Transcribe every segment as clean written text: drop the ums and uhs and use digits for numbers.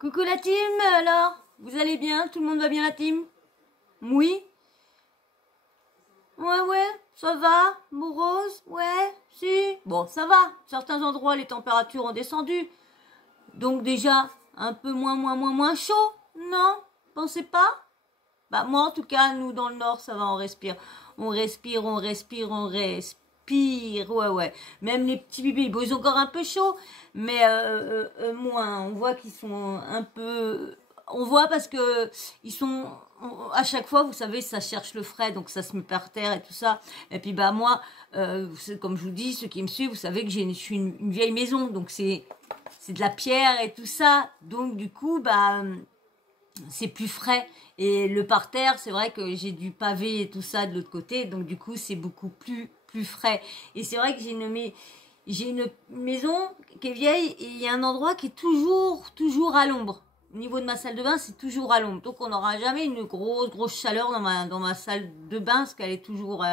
Coucou la team, alors vous allez bien? Tout le monde va bien la team? Oui? Ouais, ça va? Morose? Ouais, si? Bon, ça va. Certains endroits, les températures ont descendu. Donc déjà, un peu moins chaud? Non? Pensez pas? Bah moi en tout cas, nous dans le nord, ça va, on respire. On respire. Ouais. Même les petits bébés, bon, ils ont encore un peu chaud, mais moins. On voit qu'ils sont un peu... On voit parce que ils sont... À chaque fois, vous savez, ça cherche le frais, donc ça se met par terre et tout ça. Et puis bah moi, comme je vous dis, ceux qui me suivent, vous savez que je suis une vieille maison, donc c'est de la pierre et tout ça. Donc du coup, bah c'est plus frais. Et le parterre, c'est vrai que j'ai du pavé et tout ça de l'autre côté, donc du coup c'est beaucoup plus frais. Et c'est vrai que j'ai une maison qui est vieille et il y a un endroit qui est toujours à l'ombre. Au niveau de ma salle de bain, c'est toujours à l'ombre. Donc on n'aura jamais une grosse chaleur dans ma salle de bain, parce qu'elle est toujours...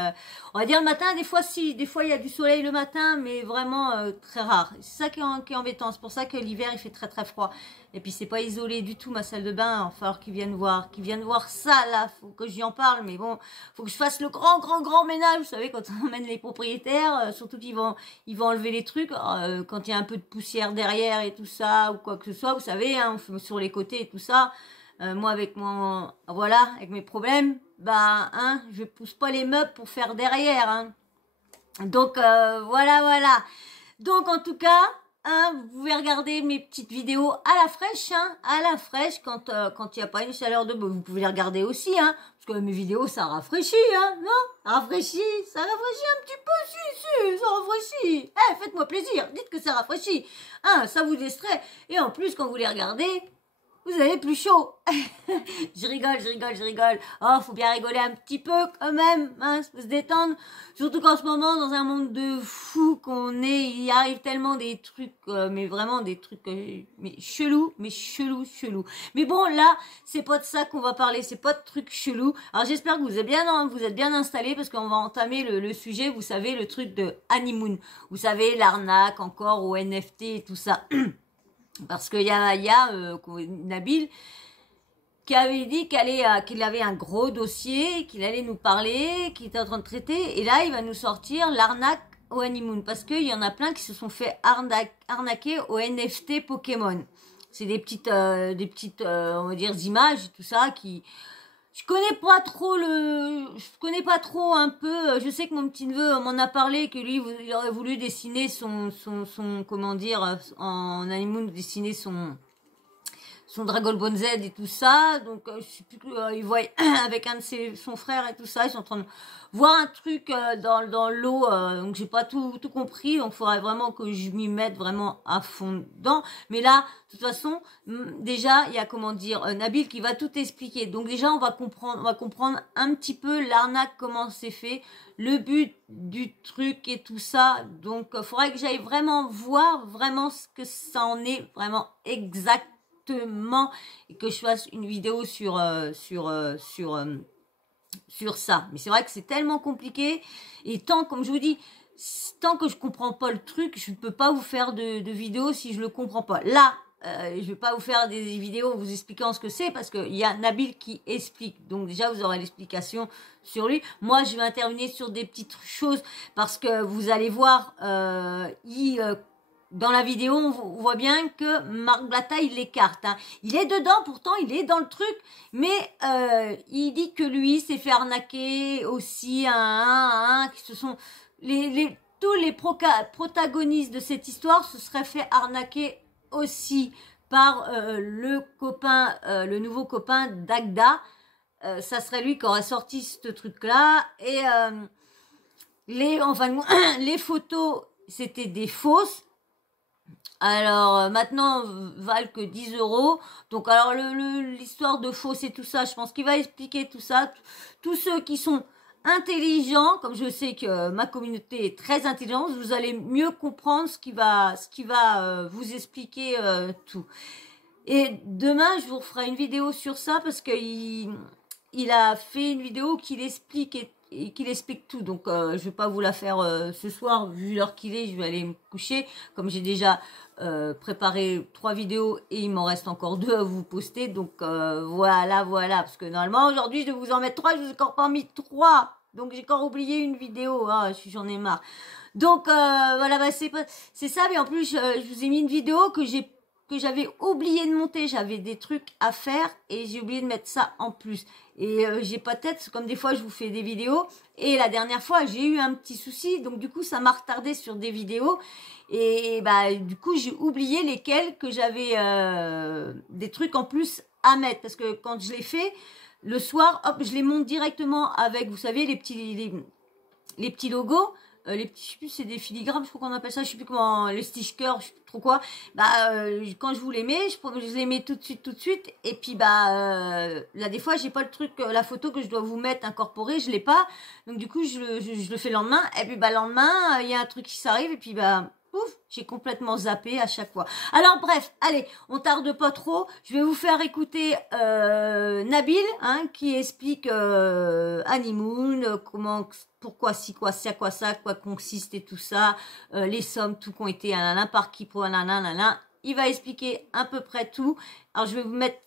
on va dire le matin, des fois il y a du soleil le matin, mais vraiment très rare. C'est ça qui est embêtant. C'est pour ça que l'hiver, il fait très froid. Et puis c'est pas isolé du tout ma salle de bain. Il va falloir qu'ils viennent voir ça là. Faut que j'y en parle, mais bon, faut que je fasse le grand ménage. Vous savez, quand on emmène les propriétaires, surtout qu'ils vont enlever les trucs. Quand il y a un peu de poussière derrière et tout ça ou quoi que ce soit, vous savez, hein, on fait sur les côtés et tout ça. Moi avec avec mes problèmes, bah hein, je pousse pas les meubles pour faire derrière. Hein. Donc voilà. Donc en tout cas. Hein, vous pouvez regarder mes petites vidéos à la fraîche, hein, quand il n'y a pas une chaleur de boue. Vous pouvez les regarder aussi, hein, parce que mes vidéos, ça rafraîchit, hein, non? Ça rafraîchit un petit peu, si, ça rafraîchit. Faites-moi plaisir, dites que ça rafraîchit. Hein, ça vous distrait. Et en plus, quand vous les regardez, vous avez plus chaud. je rigole. Oh, faut bien rigoler un petit peu quand même, hein, faut se détendre. Surtout qu'en ce moment, dans un monde de fous qu'on est, il y arrive tellement des trucs, mais vraiment des trucs mais chelous. Mais bon, là, c'est pas de ça qu'on va parler, c'est pas de trucs chelous. Alors j'espère que vous êtes bien installés, parce qu'on va entamer le sujet, vous savez, le truc de honeymoon. Vous savez, l'arnaque encore au NFT et tout ça. Parce qu'il y a Nabil qui avait dit qu'il avait un gros dossier, qu'il allait nous parler, qu'il était en train de traiter. Et là, il va nous sortir l'arnaque au honeymoon. Parce qu'il y en a plein qui se sont fait arnaquer au NFT Pokémon. C'est des petites on va dire, images et tout ça qui... Je connais pas trop un peu. Je sais que mon petit neveu m'en a parlé, que lui, il aurait voulu dessiner son comment dire, en honeymoon, dessiner son Dragon Ball Z et tout ça. Donc, je sais plus, il voit avec son frère et tout ça. Ils sont en train de voir un truc dans l'eau. Donc, j'ai pas tout compris. Donc, il faudrait vraiment que je m'y mette vraiment à fond dedans. Mais là, de toute façon, déjà, il y a Nabil qui va tout expliquer. Donc, déjà, on va comprendre un petit peu l'arnaque, comment c'est fait, le but du truc et tout ça. Donc, il faudrait que j'aille vraiment voir vraiment ce que ça en est vraiment exactement, et que je fasse une vidéo sur ça. Mais c'est vrai que c'est tellement compliqué, et comme je vous dis, tant que je comprends pas le truc, je ne peux pas vous faire de vidéo si je le comprends pas. Là, je vais pas vous faire des vidéos vous expliquant ce que c'est, parce qu'il y a Nabil qui explique. Donc déjà, vous aurez l'explication sur lui. Moi, je vais intervenir sur des petites choses, parce que vous allez voir, dans la vidéo, on voit bien que Marc Blatta, il l'écarte. Hein. Il est dedans, pourtant, il est dans le truc. Mais il dit que lui s'est fait arnaquer aussi qui se sont... tous les protagonistes de cette histoire se seraient fait arnaquer aussi par le nouveau copain d'Agda. Ça serait lui qui aurait sorti ce truc-là. Et les photos, c'était des fausses. Alors maintenant valent que 10 €. Donc alors l'histoire de fausse et tout ça, je pense qu'il va expliquer tout ça. Tous ceux qui sont intelligents, comme je sais que ma communauté est très intelligente, vous allez mieux comprendre ce qui va vous expliquer tout. Et demain, je vous referai une vidéo sur ça, parce que il a fait une vidéo qui l'explique qu'il explique tout. Donc, je vais pas vous la faire ce soir, vu l'heure qu'il est, je vais aller me coucher. Comme j'ai déjà préparé 3 vidéos et il m'en reste encore 2 à vous poster. Donc, voilà. Parce que normalement, aujourd'hui, je vais vous en mettre 3, je vous ai encore pas mis 3. Donc, j'ai encore oublié une vidéo. Ah, j'en ai marre. Donc, voilà, bah, c'est ça. Mais en plus, je vous ai mis une vidéo que j'avais oublié de monter, j'avais des trucs à faire et j'ai oublié de mettre ça en plus. Et j'ai pas de tête, comme des fois je vous fais des vidéos et la dernière fois j'ai eu un petit souci, donc du coup ça m'a retardé sur des vidéos et bah du coup j'ai oublié lesquelles que j'avais des trucs en plus à mettre parce que quand je les fais le soir, hop, je les monte directement avec, vous savez, les petits logos. Les petits, je sais plus, c'est des filigrammes, je crois qu'on appelle ça, je sais plus comment, les stickers, je sais plus trop quoi. Bah, quand je vous les mets, je les mets tout de suite. Et puis, bah, là, des fois, j'ai pas le truc, la photo que je dois vous mettre incorporée, je l'ai pas. Donc, du coup, je le fais le lendemain. Et puis, bah, le lendemain, il y a un truc qui s'arrive. Et puis, bah, pouf, j'ai complètement zappé à chaque fois. Alors, bref, allez, on tarde pas trop. Je vais vous faire écouter Nabil, hein, qui explique Honeymoon, comment, pourquoi si, quoi ça, quoi consiste et tout ça, les sommes, tout qui ont été, par qui, pour nanana. Il va expliquer à peu près tout. Alors, je vais vous mettre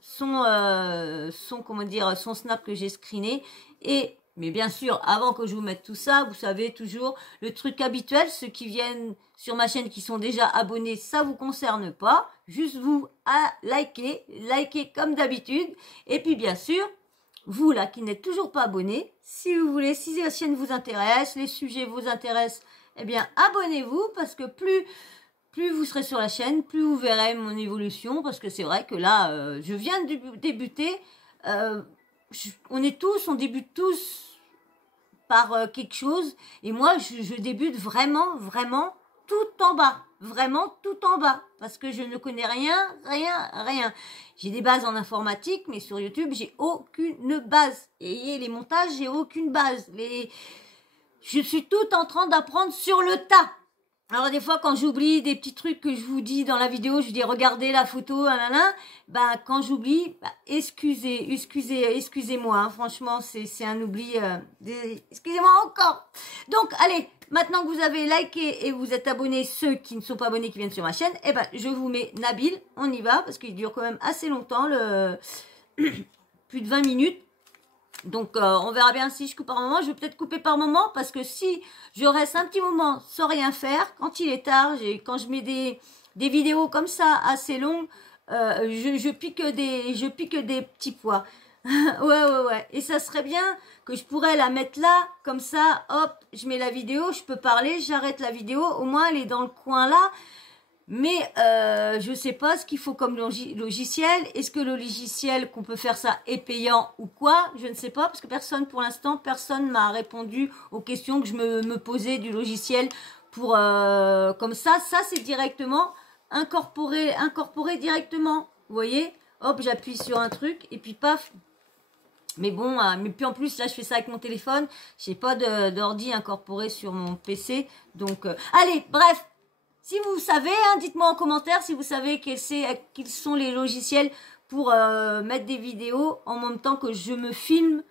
son snap que j'ai screené. Mais bien sûr, avant que je vous mette tout ça, vous savez toujours le truc habituel, ceux qui viennent sur ma chaîne qui sont déjà abonnés, ça vous concerne pas. Juste vous à liker comme d'habitude. Et puis bien sûr, vous là qui n'êtes toujours pas abonné, si vous voulez, si la chaîne vous intéresse, les sujets vous intéressent, eh bien abonnez-vous parce que plus vous serez sur la chaîne, plus vous verrez mon évolution parce que c'est vrai que là, je viens de débuter. On débute tous par quelque chose et moi je débute vraiment tout en bas, vraiment tout en bas parce que je ne connais rien. J'ai des bases en informatique mais sur YouTube j'ai aucune base et les montages j'ai aucune base. Je suis tout en train d'apprendre sur le tas. Alors des fois quand j'oublie des petits trucs que je vous dis dans la vidéo, je dis regardez la photo, bah quand j'oublie, bah, excusez-moi, hein, franchement c'est un oubli, excusez-moi encore. Donc allez, maintenant que vous avez liké et vous êtes abonnés, ceux qui ne sont pas abonnés qui viennent sur ma chaîne, eh ben je vous mets Nabil, on y va parce qu'il dure quand même assez longtemps, plus de 20 minutes. Donc, on verra bien si je coupe par moment. Je vais peut-être couper par moment parce que si je reste un petit moment sans rien faire, quand il est tard, quand je mets des vidéos comme ça assez longues, je pique des petits pois. Ouais. Et ça serait bien que je pourrais la mettre là, comme ça, hop, je mets la vidéo, je peux parler, j'arrête la vidéo, au moins elle est dans le coin là. Mais je sais pas ce qu'il faut comme logiciel. Est-ce que le logiciel qu'on peut faire ça est payant ou quoi? Je ne sais pas parce que pour l'instant, personne m'a répondu aux questions que je me posais du logiciel pour comme ça. Ça c'est directement incorporé directement. Vous voyez? Hop, j'appuie sur un truc et puis paf. Mais bon, mais puis en plus là je fais ça avec mon téléphone. J'ai pas d'ordi incorporé sur mon PC. Donc allez, bref. Si vous savez, hein, dites-moi en commentaire si vous savez quels sont les logiciels pour mettre des vidéos en même temps que je me filme,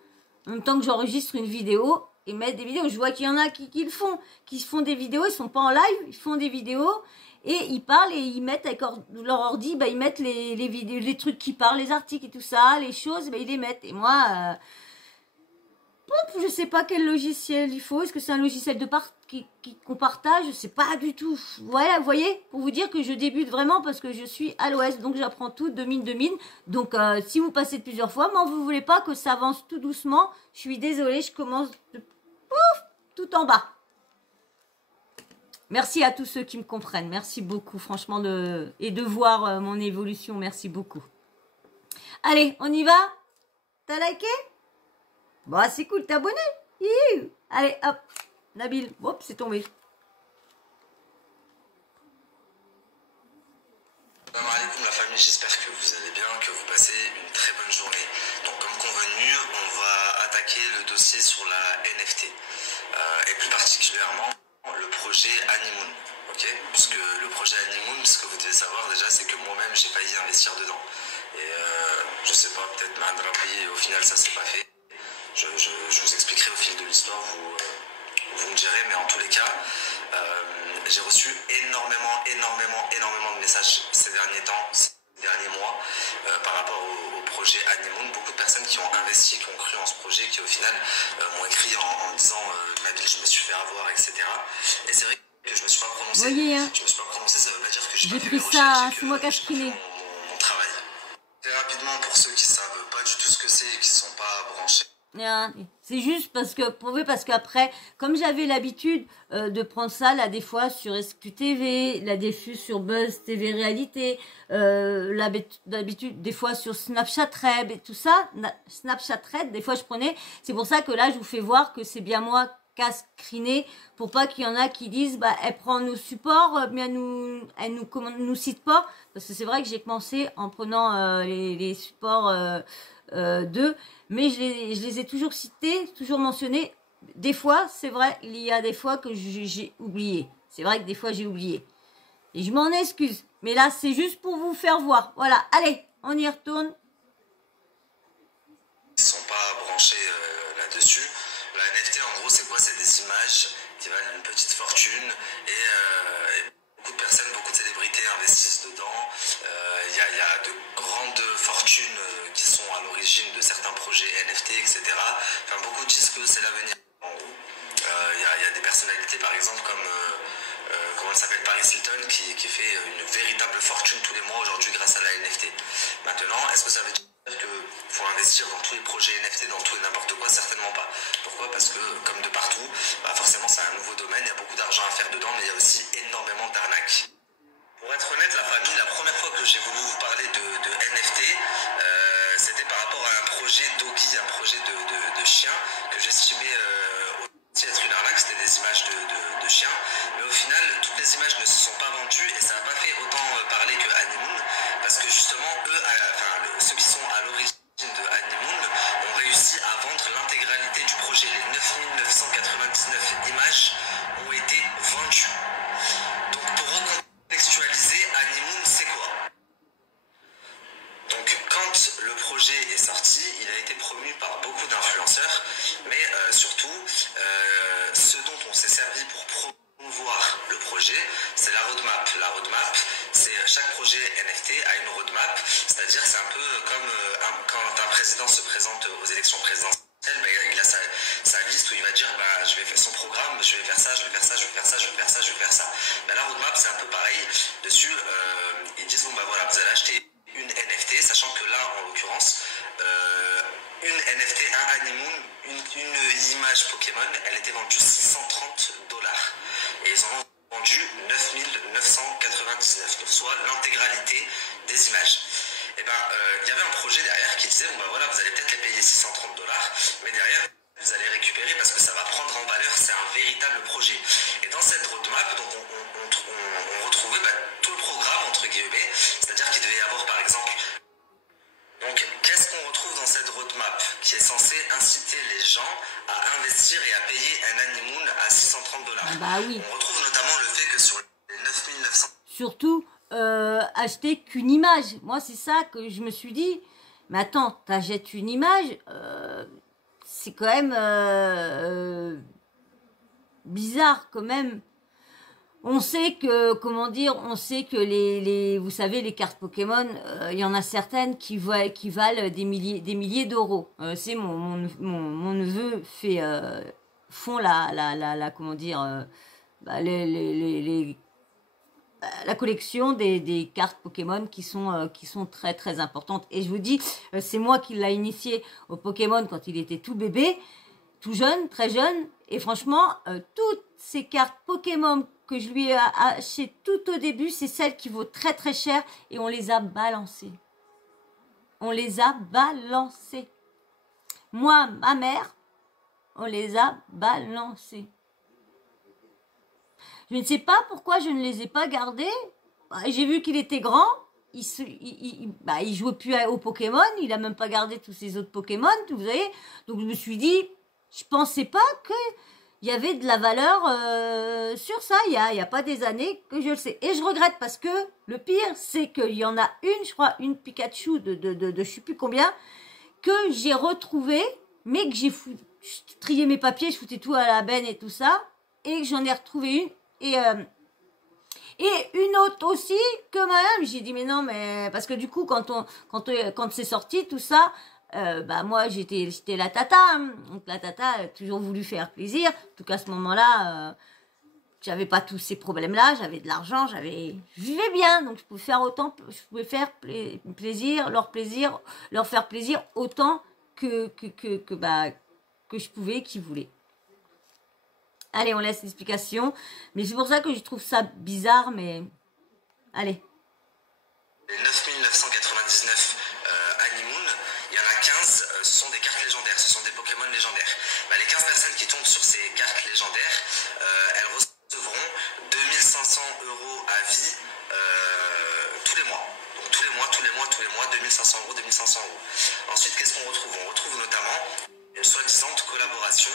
en même temps que j'enregistre une vidéo et mettre des vidéos. Je vois qu'il y en a qui le font, qui font des vidéos, ils sont pas en live, ils font des vidéos et ils parlent et ils mettent avec leur ordi, bah, ils mettent les vidéos, les trucs qui parlent, les articles et tout ça, les choses, bah, ils les mettent. Et moi... je sais pas quel logiciel il faut. Est-ce que c'est un logiciel qu'on partage? Je sais pas du tout. Voilà, vous voyez, pour vous dire que je débute vraiment parce que je suis à l'ouest, donc j'apprends tout de mine. Donc, si vous passez de plusieurs fois, mais vous voulez pas que ça avance tout doucement, je suis désolée, je commence tout en bas. Merci à tous ceux qui me comprennent. Merci beaucoup, franchement, de voir mon évolution. Merci beaucoup. Allez, on y va? T'as liké? Bon, c'est cool, t'es abonné? Allez, hop, Nabil, hop, c'est tombé. Salam alaikum la famille, j'espère que vous allez bien, que vous passez une très bonne journée. Donc comme convenu, on va attaquer le dossier sur la NFT et plus particulièrement le projet Honeymoon. Ok, puisque le projet Honeymoon, ce que vous devez savoir déjà, c'est que moi-même j'ai failli investir dedans. Et je sais pas, peut-être Mahad Rabbi, au final ça s'est pas fait. Je vous expliquerai au fil de l'histoire, vous me direz, mais en tous les cas, j'ai reçu énormément de messages ces derniers temps, ces derniers mois, par rapport au projet Honeymoon. Beaucoup de personnes qui ont investi, qui ont cru en ce projet, qui au final m'ont écrit en me disant Nabil, je me suis fait avoir, etc. Et c'est vrai que je me suis pas prononcé. Voyez, hein, Je me suis pas prononcé, ça veut pas dire que j'ai pas fait pris mes ça, recherches et c'est moi qui ai que j'ai pas screené. fait mon travail. Très rapidement, pour ceux qui savent pas du tout ce que c'est et qui sont pas branchés. C'est juste parce que, parce qu'après, comme j'avais l'habitude de prendre ça, là, des fois, sur SQTV, la diffuse sur Buzz TV Réalité, l'habitude, des fois, sur Snapchat Red et tout ça, Snapchat Red, des fois, je prenais. C'est pour ça que là, je vous fais voir que c'est bien moi qui a screené, pour pas qu'il y en a qui disent, bah, elle prend nos supports, mais elle nous cite pas. Parce que c'est vrai que j'ai commencé en prenant les supports d'eux. Mais je les ai toujours cités, toujours mentionnés. Des fois, c'est vrai, il y a des fois que j'ai oublié. C'est vrai que des fois, j'ai oublié. Et je m'en excuse. Mais là, c'est juste pour vous faire voir. Voilà, allez, on y retourne. Ils sont pas branchés là-dessus. La NFT, en gros, c'est quoi? C'est des images qui valent une petite fortune et beaucoup de personnes, beaucoup de célébrités investissent dedans. Il y a de grandes fortunes qui sont à l'origine de certains projets NFT, etc. Enfin, beaucoup disent que c'est l'avenir. En gros, il y a des personnalités, par exemple, comme comment elle s'appelle, Paris Hilton, qui fait une véritable fortune tous les mois aujourd'hui grâce à la NFT. Maintenant, est-ce que ça veut dire qu'il faut investir dans tous les projets NFT, dans tout et n'importe quoi? Certainement pas. Pourquoi? Parce que, comme de partout, bah forcément c'est un nouveau domaine, il y a beaucoup d'argent à faire dedans, mais il y a aussi énormément d'arnaques. Pour être honnête, la famille, la première fois que j'ai voulu vous parler de NFT, c'était par rapport à un projet Doggy, un projet de chien, que j'estimais aussi être une arnaque. C'était des images de chiens. Mais au final, toutes les images ne se sont pas vendues et ça n'a pas fait autant parler que Honeymoon, parce que justement, ceux qui sont à l'origine de Honeymoon ont réussi à vendre l'intégralité du projet. Les 9999 images ont été vendues. Donc pour recontextualiser, Honeymoon, c'est quoi? Donc quand le projet est sorti, il a été promu par beaucoup d'influenceurs, mais surtout, ce dont on s'est servi pour promouvoir le projet, c'est la roadmap. La roadmap, c'est chaque projet NFT a une roadmap, c'est-à-dire c'est un peu comme quand un président se présente aux élections présidentielles. Il a sa liste où il va dire je vais faire son programme, je vais faire ça, je vais faire ça, je vais faire ça, je vais faire ça, je vais faire ça. La roadmap c'est un peu pareil. Dessus, ils disent voilà, vous allez acheter une NFT, sachant que là en l'occurrence, une NFT, un Honeymoon, une image Pokémon, elle était vendue $630. Et ils en ont vendu 9999, soit l'intégralité des images. Et il y avait un projet derrière qui disait voilà, vous allez peut-être les payer $630, mais derrière vous allez récupérer parce que ça va prendre en valeur, c'est un véritable projet. Et dans cette roadmap, donc on retrouvait tout le programme entre guillemets, c'est-à-dire qu'il devait y avoir par exemple. Donc qu'est-ce qu'on retrouve dans cette roadmap qui est censée inciter les gens à investir et à payer un honeymoon à $630? Bah oui. On retrouve notamment le fait que sur les 9900. Surtout acheter qu'une image. Moi, c'est ça que je me suis dit. Mais attends, t'achètes une image, c'est quand même bizarre quand même. On sait que, on sait que vous savez, les cartes Pokémon, il y en a certaines qui valent des milliers d'euros. C'est mon neveu font la collection des cartes Pokémon qui sont très très importantes. Et je vous dis, c'est moi qui l'a initié au Pokémon quand il était tout bébé, tout jeune, très jeune. Et franchement, toutes ces cartes Pokémon que je lui ai achetées tout au début, c'est celles qui vaut très très cher et on les a balancées. On les a balancées. Moi, ma mère, on les a balancées. Je ne sais pas pourquoi je ne les ai pas gardés. J'ai vu qu'il était grand. Il jouait plus au Pokémon. Il a même pas gardé tous ses autres Pokémon. Vous voyez. Donc je me suis dit, je pensais pas qu'il y avait de la valeur sur ça. Il y a pas des années que je le sais. Et je regrette parce que le pire, c'est qu'il y en a une, je crois, une Pikachu de je sais plus combien, que j'ai retrouvée mais que j'ai trié mes papiers, je foutais tout à la benne et tout ça, et que j'en ai retrouvé une, et une autre aussi que madame, j'ai dit mais non, mais parce que du coup quand c'est sorti tout ça, bah moi j'étais la tata, hein. Donc la tata a toujours voulu faire plaisir, en tout cas à ce moment-là, j'avais pas tous ces problèmes-là, j'avais de l'argent, je vivais bien, donc je pouvais faire autant, je pouvais faire plaisir, leur faire plaisir autant que je pouvais, qu'ils voulaient. Allez, on laisse l'explication. Mais c'est pour ça que je trouve ça bizarre, mais... Allez. Les 9999 Honeymoon, il y en a 15, ce sont des cartes légendaires, ce sont des Pokémon légendaires. Bah, les 15 personnes qui tombent sur ces cartes légendaires, elles recevront 2500 € à vie tous les mois. Donc tous les mois, 2500 €, 2500 €. Ensuite, qu'est-ce qu'on retrouve? On retrouve notamment une soi-disant collaboration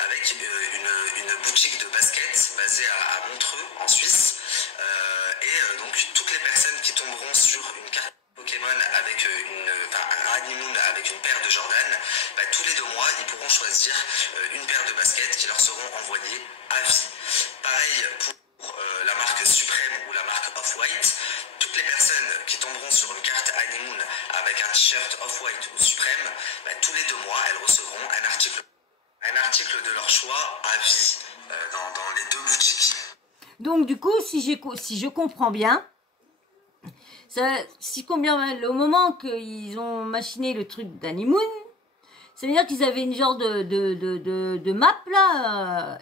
avec une boutique de basket basée à Montreux, en Suisse. Donc toutes les personnes qui tomberont sur une carte Pokémon avec un Honeymoon avec une paire de Jordan, bah, tous les 2 mois, ils pourront choisir une paire de baskets qui leur seront envoyées à vie. Pareil pour la marque Supreme ou la marque Off-White. Toutes les personnes qui tomberont sur une carte Honeymoon avec un t-shirt Off-White ou Supreme, bah, tous les 2 mois, elles recevront un article de leur choix à vie dans les 2 boutiques. Donc du coup, si je comprends bien, au moment qu'ils ont machiné le truc d'Honeymoon, ça veut dire qu'ils avaient une genre de map là,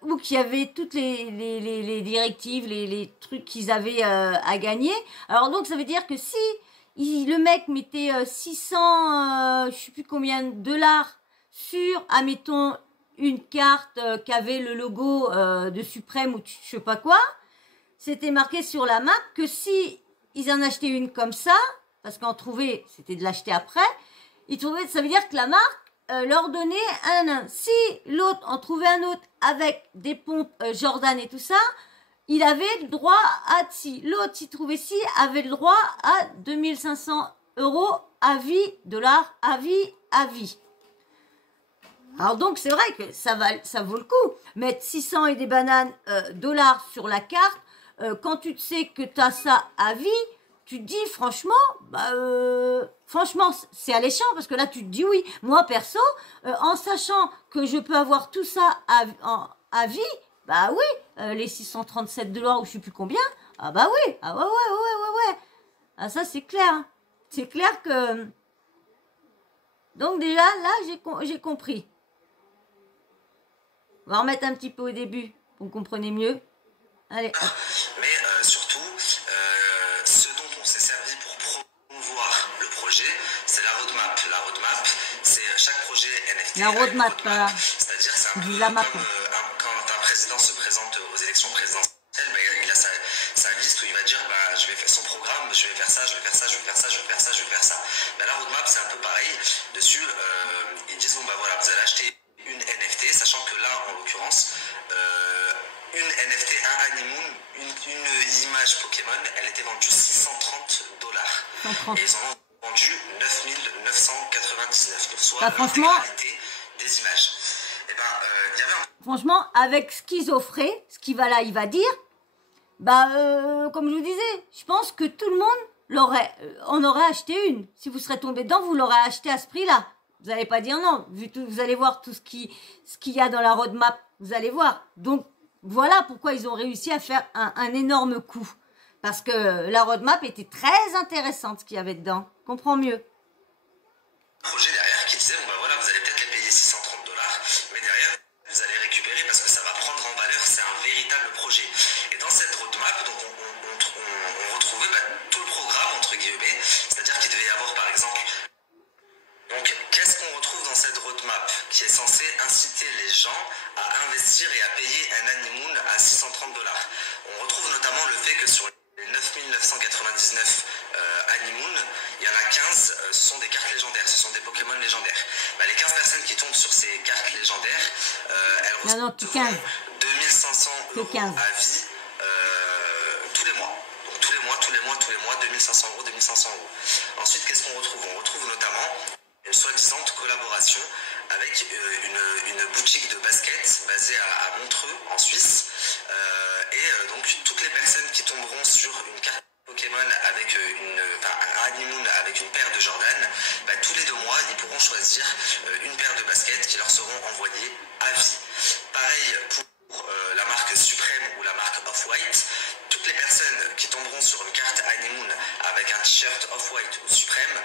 où qu'il y avait toutes les directives, les trucs qu'ils avaient à gagner. Alors donc ça veut dire que si le mec mettait 600, je sais plus combien de dollars sur, admettons, une carte qui avait le logo de Suprême ou je sais pas quoi, c'était marqué sur la map que si ils en achetaient une comme ça, parce qu'en trouver, c'était de l'acheter après, ça veut dire que la marque leur donnait un. Si l'autre en trouvait un autre avec des pompes Jordan et tout ça, il avait le droit à si. L'autre, s'il trouvait si, avait le droit à 2500 € à vie, dollars à vie. Alors donc c'est vrai que ça vaut le coup. Mettre 600 et des bananes dollars sur la carte, quand tu sais que tu as ça à vie, tu te dis franchement, franchement c'est alléchant parce que là tu te dis oui. Moi perso, en sachant que je peux avoir tout ça à vie, bah oui, les 637 $ ou je sais plus combien, ah bah oui, ah ouais. Ah ça c'est clair. C'est clair que... Donc déjà là j'ai compris. On va remettre un petit peu au début pour que vous compreniez mieux. Allez. Mais surtout, ce dont on s'est servi pour promouvoir le projet, c'est la roadmap. La roadmap, c'est chaque projet NFT. La roadmap, voilà. C'est-à-dire, c'est un peu comme quand un président se présente aux élections présidentielles, il a sa liste où il va dire je vais faire son programme, je vais faire ça. La roadmap, c'est un peu pareil. Dessus, ils disent vous allez acheter une NFT, sachant que là, en l'occurrence, une NFT, un Honeymoon, une image Pokémon, elle était vendue 630 $. Et ils en ont vendu 9999, soit l'intégralité des images. Et il y avait franchement, avec ce qu'ils offraient, il va dire, comme je vous disais, je pense que tout le monde en aurait acheté une. Si vous serez tombé dedans, vous l'aurez acheté à ce prix-là. Vous n'allez pas dire non, vous allez voir tout ce qu'il y a dans la roadmap, vous allez voir. Donc, voilà pourquoi ils ont réussi à faire un énorme coup. Parce que la roadmap était très intéressante, ce qu'il y avait dedans. Comprends mieux. Un projet derrière qui disait, vous allez peut-être les payer 630 $, mais derrière, vous allez récupérer parce que ça va prendre en valeur, c'est un véritable projet. Et dans cette roadmap, donc on retrouvait tout le programme, entre guillemets, c'est-à-dire qu'il devait y avoir, par exemple... Donc, qu'est-ce qu'on retrouve dans cette roadmap qui est censée inciter les gens à investir et à payer un Honeymoon à 630 $? On retrouve notamment le fait que sur les 9999 Honeymoon, il y en a 15, ce sont des cartes légendaires, ce sont des Pokémon légendaires. Les 15 personnes qui tombent sur ces cartes légendaires, elles recevront 2500 € à vie tous les mois. Donc tous les mois, 2500 €, 2500 €. Ensuite, qu'est-ce qu'on retrouve? On retrouve notamment une une soi-disant collaboration avec une boutique de basket basée à Montreux, en Suisse. Donc toutes les personnes qui tomberont sur une carte Pokémon avec un honeymoon avec une paire de Jordan, tous les 2 mois, ils pourront choisir une paire de baskets qui leur seront envoyées à vie. Pareil pour la marque Supreme ou la marque Off-White. Toutes les personnes qui tomberont sur une carte honeymoon avec un t-shirt Off-White ou Supreme,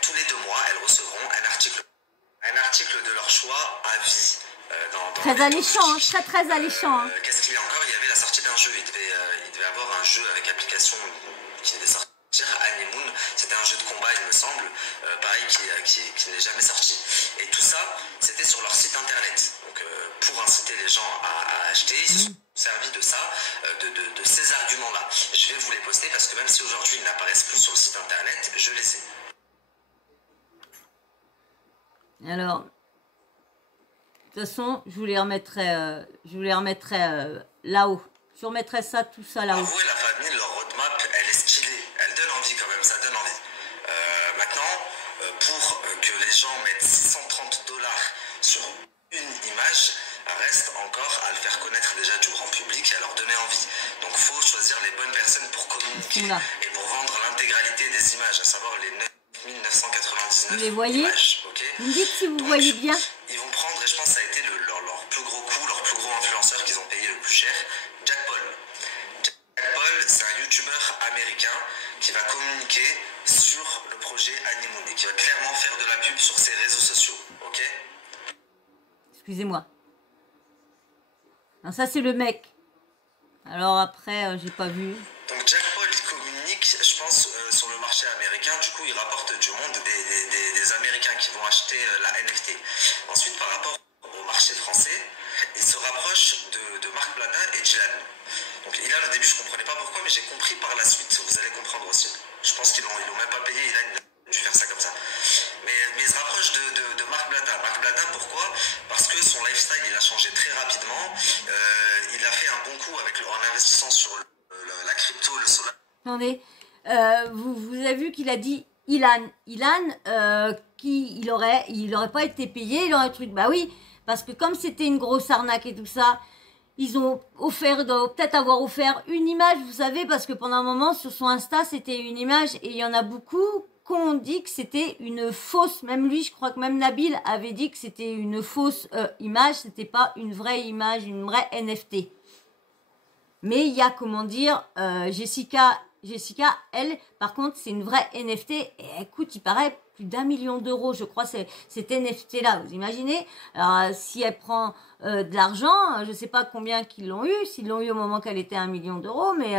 tous les 2 mois, elles recevront un article de leur choix à vie. Très alléchant, hein, très alléchant. Hein. Qu'est-ce qu'il y a encore? Il y avait la sortie d'un jeu. Il devait avoir un jeu avec application qui devait sortir. Honeymoon, c'était un jeu de combat, il me semble, pareil, qui n'est jamais sorti. Et tout ça, c'était sur leur site internet. Donc, pour inciter les gens à acheter, ils se sont servis de ça, de ces arguments-là. Je vais vous les poster parce que même si aujourd'hui ils n'apparaissent plus sur le site internet, je les ai. Alors, de toute façon, je vous les remettrai là-haut. Je remettrai tout ça là-haut. Vous et la famille, leur roadmap, elle est stylée. Elle donne envie quand même, ça donne envie. Maintenant, pour que les gens mettent 630 $ sur une image, reste encore à le faire connaître déjà du grand public et à leur donner envie. Donc il faut choisir les bonnes personnes pour communiquer et pour vendre l'intégralité des images, à savoir les 9999 vous les voyez images. Okay, vous me dites si vous voyez bien. Ils vont prendre, et je pense que ça a été leur plus gros coup, leur plus gros influenceur qu'ils ont payé le plus cher, Jack Paul. Jack Paul, c'est un youtubeur américain qui va communiquer sur le projet Honeymoon et qui va clairement faire de la pub sur ses réseaux sociaux. Ok? Excusez-moi. Ça c'est le mec. Alors après, j'ai pas vu. Donc Jack Paul, il communique, je pense, sur le marché américain. Du coup, il rapporte du monde des Américains qui vont acheter la NFT. Ensuite, par rapport au marché français, il se rapproche de Marc Blada et Dylan. Donc Ilan, au début, je comprenais pas pourquoi, mais j'ai compris par la suite. Vous allez comprendre aussi. Je pense qu'ils l'ont même pas payé. Ilan, il a dû faire ça comme ça. Mais il se rapproche de Marc Blada. Marc Blada, pourquoi? Parce que son lifestyle, il a changé très rapidement. Il a fait un bon coup en investissant sur la crypto, le solar. Attendez, vous avez vu qu'il a dit Ilan, il aurait pas été payé, il aurait truc. Bah oui, parce que comme c'était une grosse arnaque et tout ça, ils ont offert, ils doivent peut-être avoir offert une image, vous savez, parce que pendant un moment sur son Insta c'était une image et il y en a beaucoup qu'on dit que c'était une fausse. Même lui, je crois que même Nabil avait dit que c'était une fausse image, c'était pas une vraie image, une vraie NFT. Mais il y a, comment dire, Jessica, elle, par contre, c'est une vraie NFT. Et elle coûte, il paraît, plus d'1 million d'euros, je crois, cette NFT-là. Vous imaginez? Alors, si elle prend de l'argent, je ne sais pas combien qu'ils l'ont eu, s'ils l'ont eu au moment qu'elle était à 1 million d'euros, mais...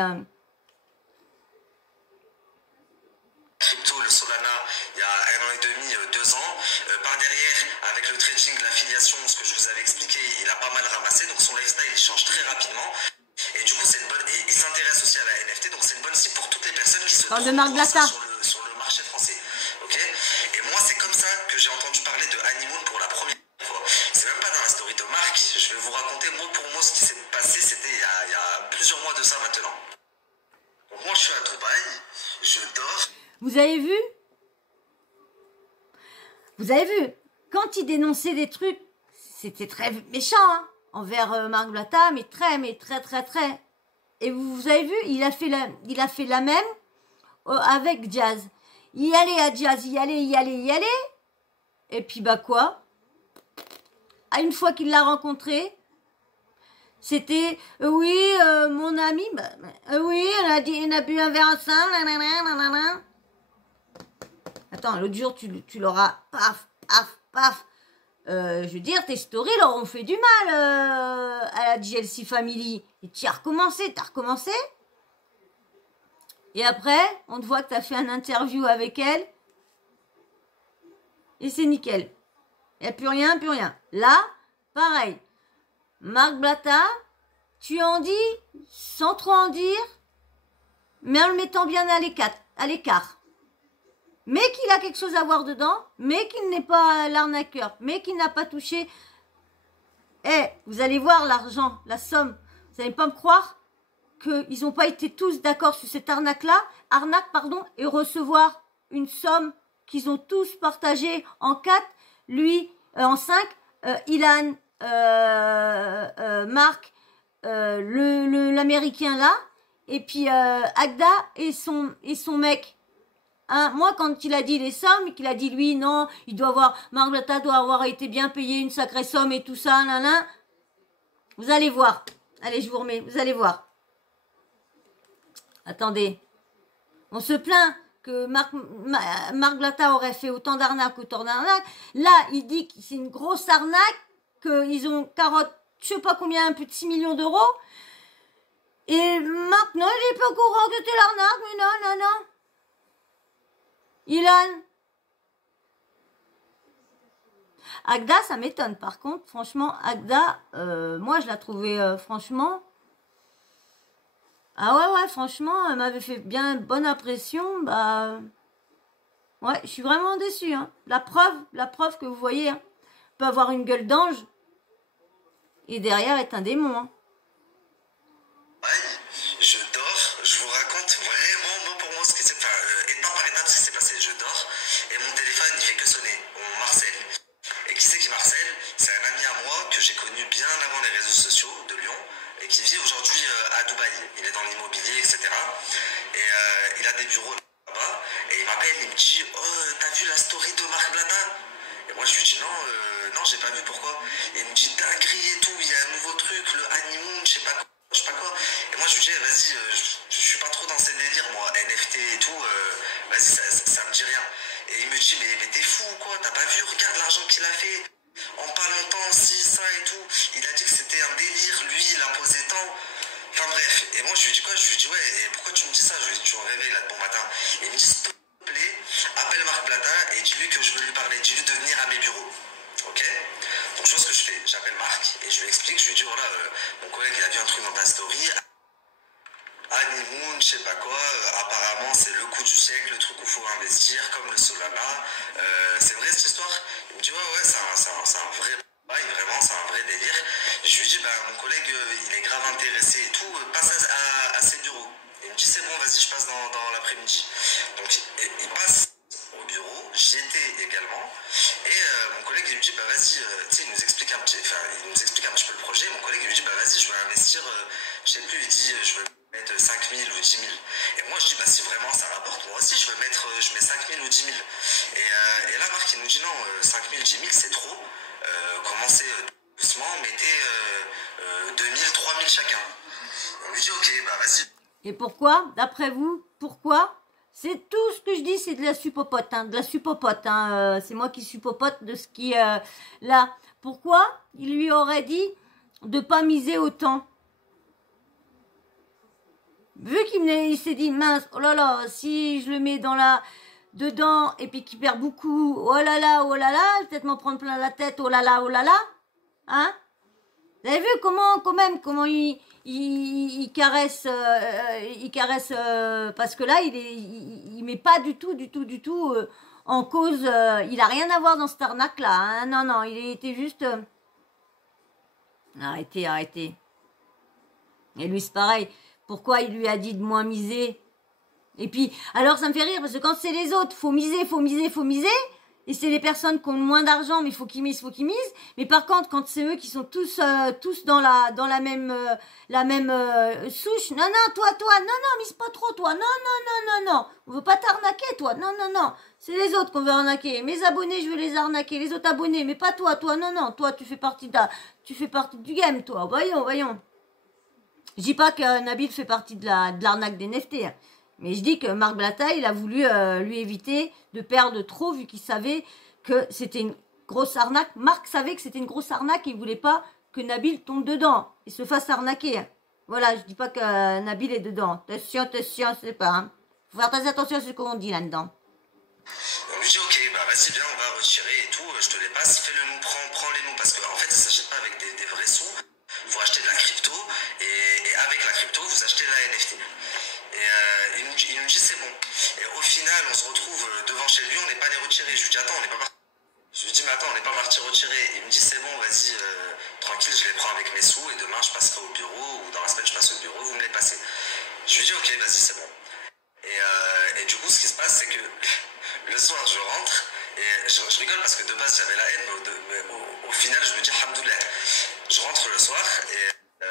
Crypto, le Solana, il y a 1 an et demi, 2 ans. Par derrière, avec le trading, l'affiliation, ce que je vous avais expliqué, il a pas mal ramassé. Donc son lifestyle, il change très rapidement. Et du coup, c'est une bonne. Et il s'intéresse aussi à la NFT, donc c'est une bonne cible pour toutes les personnes qui se trouvent sur le marché français. Ok? Et moi, c'est comme ça que j'ai entendu parler de Honeymoon pour la première fois. C'est même pas dans la story de Marc. Je vais vous raconter mot pour mot ce qui s'est passé. C'était il y a plusieurs mois de ça maintenant. Donc moi, je suis à Dubaï, je dors. Vous avez vu? Vous avez vu? Quand il dénonçait des trucs, c'était très méchant, hein, envers Marc Blatta, mais très. Et vous avez vu, il a fait la même avec Jazz. Il allait à Jazz, y allait. Et puis bah quoi? Une fois qu'il l'a rencontré, c'était oui, mon ami, oui, on a bu un verre ensemble, Attends, l'autre jour, tu l'auras, paf. Je veux dire, tes stories leur ont fait du mal à la GLC Family. Et tu as recommencé, Et après, on te voit que tu as fait un interview avec elle. Et c'est nickel. Il n'y a plus rien. Là, pareil. Marc Blatta, tu en dis sans trop en dire, mais en le mettant bien à l'écart. Mais qu'il a quelque chose à voir dedans, mais qu'il n'est pas l'arnaqueur, mais qu'il n'a pas touché. Vous allez voir l'argent, la somme. Vous n'allez pas me croire qu'ils n'ont pas été tous d'accord sur cette arnaque, et recevoir une somme qu'ils ont tous partagé en 4, lui, en 5, Ilan, Marc, l'américain là, et puis Agda et son mec. Hein, moi, quand il a dit les sommes, qu'il a dit lui, non, il doit avoir, Marc Blatta doit avoir été bien payé une sacrée somme et tout ça, nan. Vous allez voir. Allez, je vous remets, vous allez voir. Attendez. On se plaint que Marc Blatta aurait fait autant d'arnaques, Là, il dit que c'est une grosse arnaque, qu'ils ont carotte, je sais pas combien, plus de 6 millions d'euros. Et Marc, non, il est pas au courant que c'était l'arnaque, mais non. Ilan. Agda, ça m'étonne. Par contre, franchement, Agda, moi, je la trouvais, franchement... Ah ouais, franchement, elle m'avait fait bien bonne impression. Bah... Ouais, je suis vraiment déçue. Hein. La preuve que vous voyez, hein, peut avoir une gueule d'ange et derrière est un démon. Hein. Je dors, je vous raconte vraiment mot pour mot ce qui s'est passé, étape par étape ce qui s'est passé. Je dors et mon téléphone il fait que sonner. On m'harcèle. Et qui c'est qui m'harcèle? C'est un ami à moi que j'ai connu bien avant les réseaux sociaux de Lyon et qui vit aujourd'hui à Dubaï. Il est dans l'immobilier, etc. Et il a des bureaux là-bas. Et il m'appelle, il me dit oh, t'as vu la story de Marc Blatta? Et moi je lui dis non, j'ai pas vu, pourquoi? Et il me dit dinguerie et tout, il y a un nouveau truc, le honeymoon, je sais pas quoi. Et moi je lui dis vas-y, je suis pas trop dans ces délires moi, NFT et tout, vas-y ça me dit rien. Et il me dit mais t'es fou ou quoi, t'as pas vu, regarde l'argent qu'il a fait en pas longtemps, si, ça et tout. Il a dit que c'était un délire, lui il a posé tant. Enfin bref, et moi je lui dis quoi? Je lui dis ouais, et pourquoi tu me dis ça? Je lui dis tu me réveilles là de bon matin. Et il me dit s'il te plaît, appelle Marc Blatta et dis-lui que je veux lui parler, dis-lui de venir à mes bureaux. Ok? Donc chose que je fais, j'appelle Marc et je lui explique, je lui dis voilà, mon collègue il a vu un truc dans ta story, honeymoon, je sais pas quoi, apparemment c'est le coup du siècle, le truc où il faut investir, comme le Solana. C'est vrai cette histoire? Il me dit ouais, c'est un vrai bail, vraiment, c'est un vrai délire. Je lui dis bah mon collègue il est grave intéressé et tout, passe à ses bureaux. Il me dit c'est bon, vas-y, je passe dans l'après-midi. Donc il passe au bureau, j'y étais également, et mon collègue il me dit bah vas-y, tu sais, il nous explique un petit peu le projet. Mon collègue il lui dit bah vas-y, je vais investir, je sais plus, il dit je veux mettre 5 000 ou 10 000. Et moi je dis bah si vraiment ça rapporte, moi aussi je mets 5 000 ou 10 000. Et là Marc il nous dit non, 5 000, 10 000 c'est trop, commencez doucement, mettez 2 000, 3 000 chacun. On lui dit ok, bah vas-y. Et pourquoi? D'après vous, pourquoi? C'est tout ce que je dis, c'est de la suppopote, hein, c'est moi qui suppopote de ce qui là. Pourquoi il lui aurait dit de pas miser autant? Vu qu'il s'est dit mince, oh là là, si je le mets dedans et puis qu'il perd beaucoup, oh là là, je vais peut-être m'en prendre plein la tête, oh là là, hein? Vous avez vu comment il caresse, parce que là il met pas du tout en cause, il a rien à voir dans cette arnaque là, hein, non, il était juste, arrêtez. Et lui c'est pareil, pourquoi il lui a dit de moins miser? Et puis, alors ça me fait rire parce que quand c'est les autres, faut miser. Et c'est les personnes qui ont moins d'argent, mais faut qu'ils misent. Mais par contre, quand c'est eux qui sont tous dans la même souche, non, toi, non, mise pas trop, toi, non, on veut pas t'arnaquer, toi, non, c'est les autres qu'on veut arnaquer. Mes abonnés, je veux les arnaquer, les autres abonnés, mais pas toi, non, toi, tu fais partie du game, toi, voyons. Je dis pas que Nabil fait partie de l'arnaque des NFT, hein. Mais je dis que Marc Blatta, il a voulu lui éviter de perdre trop vu qu'il savait que c'était une grosse arnaque. Marc savait que c'était une grosse arnaque et il voulait pas que Nabil tombe dedans et se fasse arnaquer. Voilà, je dis pas que Nabil est dedans. Attention, c'est pas. Hein. Faut faire très attention à ce qu'on dit là-dedans. On lui dit ok, bah vas-y bien, on va retirer et tout, je te les passe, fais-le nous, prends-les nous, parce qu'en fait ça s'achète pas avec des vrais sous, vous achetez de la crypto et avec la crypto vous achetez de la NFT. Et il nous dit c'est bon. Et au final, on se retrouve devant chez lui, on n'est pas allé retirer. Je lui dis attends, on n'est pas parti. Je lui dis mais attends, on n'est pas parti retirer. Il me dit c'est bon, vas-y, tranquille, je les prends avec mes sous et demain je passerai au bureau ou dans la semaine je passe au bureau, vous me les passez. Je lui dis ok, vas-y, c'est bon. Et du coup, ce qui se passe, c'est que Le soir, je rentre et je rigole parce que de base, j'avais la haine, mais au final, je me dis, Alhamdoulilah. Je rentre le soir et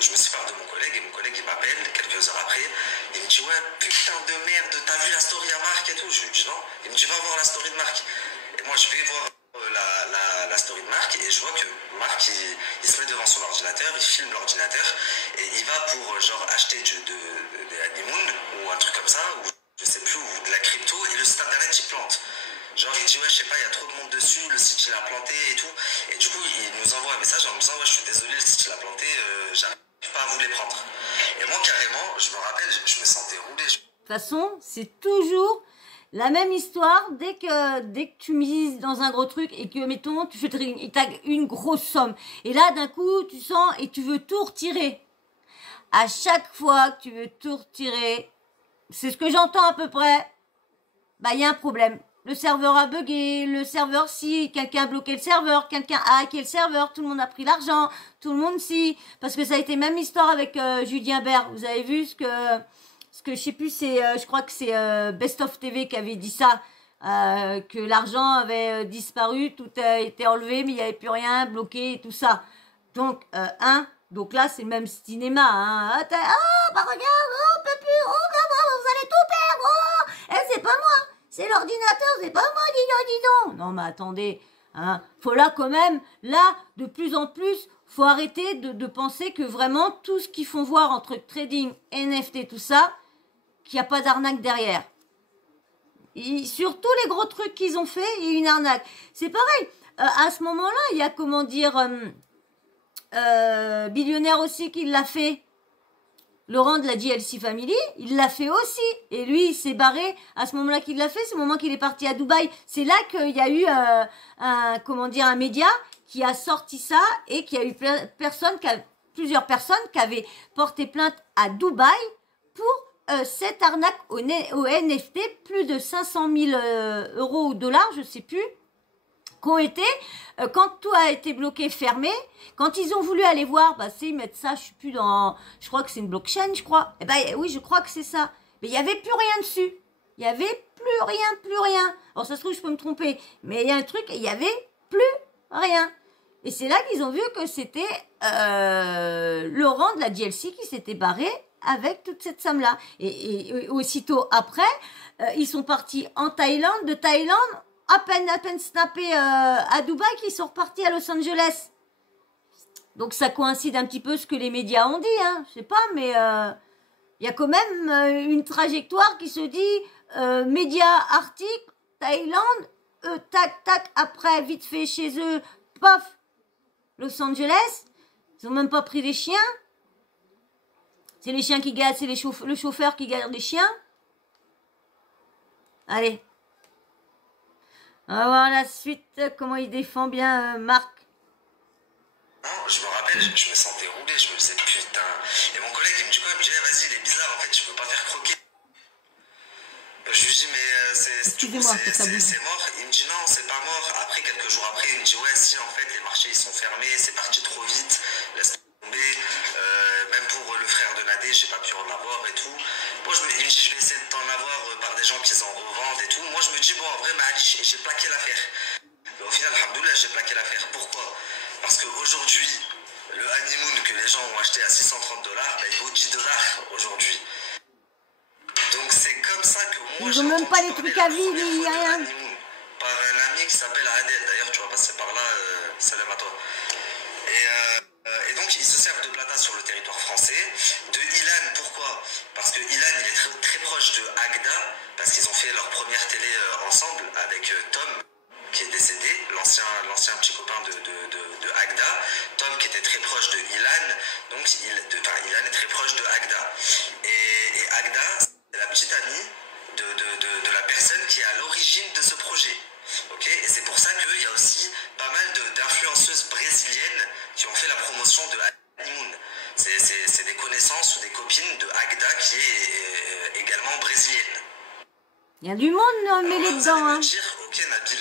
je me sépare de mon collègue et mon collègue, il m'appelle quelques heures après. Il me dit, ouais, putain de merde, t'as vu la story à Marc et tout? Je lui dis, non. Il me dit, va voir la story de Marc. Et moi, je vais voir la story de Marc et je vois que Marc, il se met devant son ordinateur, il filme l'ordinateur et il va pour genre acheter des honeymoon ou un truc comme ça, ou je sais plus, ou de la crypto, et le site internet il plante. Genre il dit ouais je sais pas, il y a trop de monde dessus, le site il a planté et tout. Et du coup il nous envoie un message en me disant ouais je suis désolé, le site il a planté, j'arrive pas à vous les prendre. Et moi carrément, je me rappelle, je me sentais roulé. De toute façon, c'est toujours la même histoire. Dès que tu mises dans un gros truc et que, mettons, tu fais trading et t'as une grosse somme. Et là, d'un coup, tu sens et tu veux tout retirer. À chaque fois que tu veux tout retirer, c'est ce que j'entends à peu près, bah, il y a un problème. Le serveur a bugué, le serveur si, quelqu'un a bloqué le serveur, quelqu'un a hacké le serveur, tout le monde a pris l'argent, tout le monde si. Parce que ça a été même histoire avec Julien Bert. Vous avez vu ce que je sais plus, je crois que c'est Best of TV qui avait dit ça, que l'argent avait disparu, tout a été enlevé, mais il n'y avait plus rien, bloqué et tout ça. Donc, donc là, c'est même cinéma, hein. Bah regarde, on peut plus, vous allez tout perdre, c'est pas moi, c'est l'ordinateur, c'est pas moi, dis donc. Non, mais attendez, hein, faut là quand même, là, de plus en plus, faut arrêter de penser que vraiment tout ce qu'ils font voir entre trading, NFT, tout ça, qu'il n'y a pas d'arnaque derrière. Sur tous les gros trucs qu'ils ont fait, il y a une arnaque. C'est pareil, à ce moment-là, il y a, comment dire, Billionnaire aussi qui l'a fait. Laurent de la GLC Family, il l'a fait aussi. Et lui, il s'est barré à ce moment-là qu'il l'a fait, c'est le moment qu'il est parti à Dubaï. C'est là qu'il y a eu un média qui a sorti ça et qu'il y a eu plusieurs personnes qui avaient porté plainte à Dubaï pour cette arnaque au NFT, plus de 500 000 euros ou dollars, je sais plus, qu'ont été, quand tout a été bloqué, fermé, quand ils ont voulu aller voir, bah c'est, ils mettent ça, je crois que c'est une blockchain, je crois. Eh ben oui, je crois que c'est ça. Mais il y avait plus rien dessus. Il y avait plus rien. Alors ça se trouve, je peux me tromper, mais il y a un truc, il y avait plus rien. Et c'est là qu'ils ont vu que c'était Laurent de la DLC qui s'était barré avec toute cette somme-là. Et aussitôt après, ils sont partis en Thaïlande, de Thaïlande, à peine snappé à Dubaï, qu'ils sont repartis à Los Angeles. Donc ça coïncide un petit peu ce que les médias ont dit, hein. Je sais pas, mais y a quand même une trajectoire qui se dit médias, articles, Thaïlande, tac, après, vite fait chez eux, paf, Los Angeles. Ils ont même pas pris les chiens. C'est les chiens qui gardent, c'est le chauffeur qui garde les chiens. Allez. On va voir la suite, comment il défend bien Marc. Non, je me rappelle, je me sentais roulé, je me disais putain. Et mon collègue, il me dit quoi? Il me dit, vas-y, il est bizarre, en fait, tu peux pas faire croquer. Je lui dis, mais c'est mort. Il me dit, non, c'est pas mort. Après, quelques jours après, il me dit, ouais, si, en fait, les marchés, ils sont fermés, c'est parti trop vite, laisse tomber. Même pour le frère de Nadé, j'ai pas pu en avoir et tout. Moi, il me dit, je vais essayer de t'en avoir par des gens qui en revendent et tout. Moi, je me dis, bon, en vrai, et j'ai plaqué l'affaire. Mais au final, alhamdoulilah, j'ai plaqué l'affaire. Pourquoi? Parce qu'aujourd'hui, le honeymoon que les gens ont acheté à 630 $, bah, il vaut 10 $ aujourd'hui. Donc c'est comme ça que moi j'ai même pas les trucs à vivre, il y a rien. Par un ami qui s'appelle Adel, d'ailleurs tu vas passer par là, salam à toi. Et donc ils se servent de Blata sur le territoire français. De Ilan, pourquoi? Parce que Ilan il est très, très proche de Agda, parce qu'ils ont fait leur première télé ensemble avec Tom, qui est décédé, l'ancien petit copain de Agda, Tom qui était très proche de Ilan, donc Ilan est très proche de Agda. Et Agda, c'est la petite amie de la personne qui est à l'origine de ce projet. Okay, et c'est pour ça qu'il y a aussi pas mal d'influenceuses brésiliennes qui ont fait la promotion de Honeymoon. C'est des connaissances ou des copines de Agda qui est également brésilienne. Il y a du monde mêlé dedans. Hein. Dire, ok Nabil,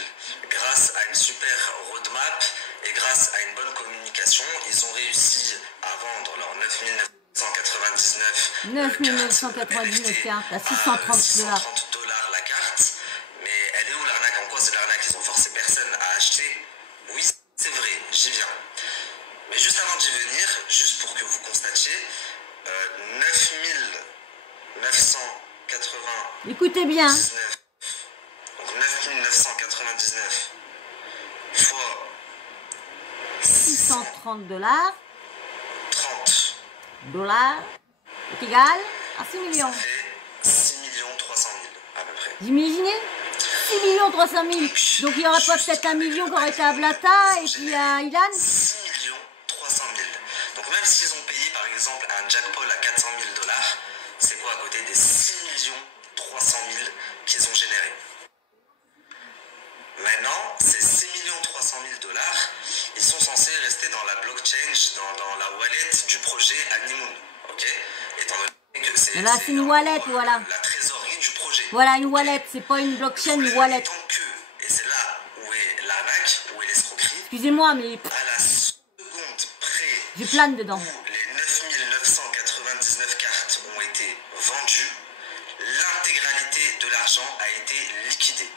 grâce à une super roadmap et grâce à une bonne communication, ils ont réussi à vendre leurs 9 999 cartes à 630 $. $, la carte, mais où l'arnaque? En quoi c'est l'arnaque? Ils ont forcé personne à acheter. Oui, c'est vrai, j'y viens. Mais juste avant d'y venir, juste pour que vous constatiez, 9 999 Écoutez bien. donc 9 999 fois 630 $. 30, Est égal à 6 ça millions. fait 6 300 000 à peu près. Vous imaginez 6 300 000. Donc il n'y aurait pas peut-être 1 million qui aurait été à Blata et puis à Ilan. 6 300 000. Donc même s'ils ont payé par exemple un jackpot à 400 000 $, c'est quoi à côté des 6 300 000 qu'ils ont générés? Maintenant, ces 6 300 000 $, ils sont censés rester dans la blockchain, dans la wallet du projet Honeymoon. Ok? Étant donné que c'est Là, c'est une wallet, voilà. la trésorerie du projet. Voilà, une wallet, c'est pas une blockchain, une wallet. Et c'est là où est l'arnaque, où est l'escroquerie. Excusez-moi, mais À la seconde près j'ai plein dedans. où les 9 999 cartes ont été vendues, l'intégralité de l'argent a été liquidée.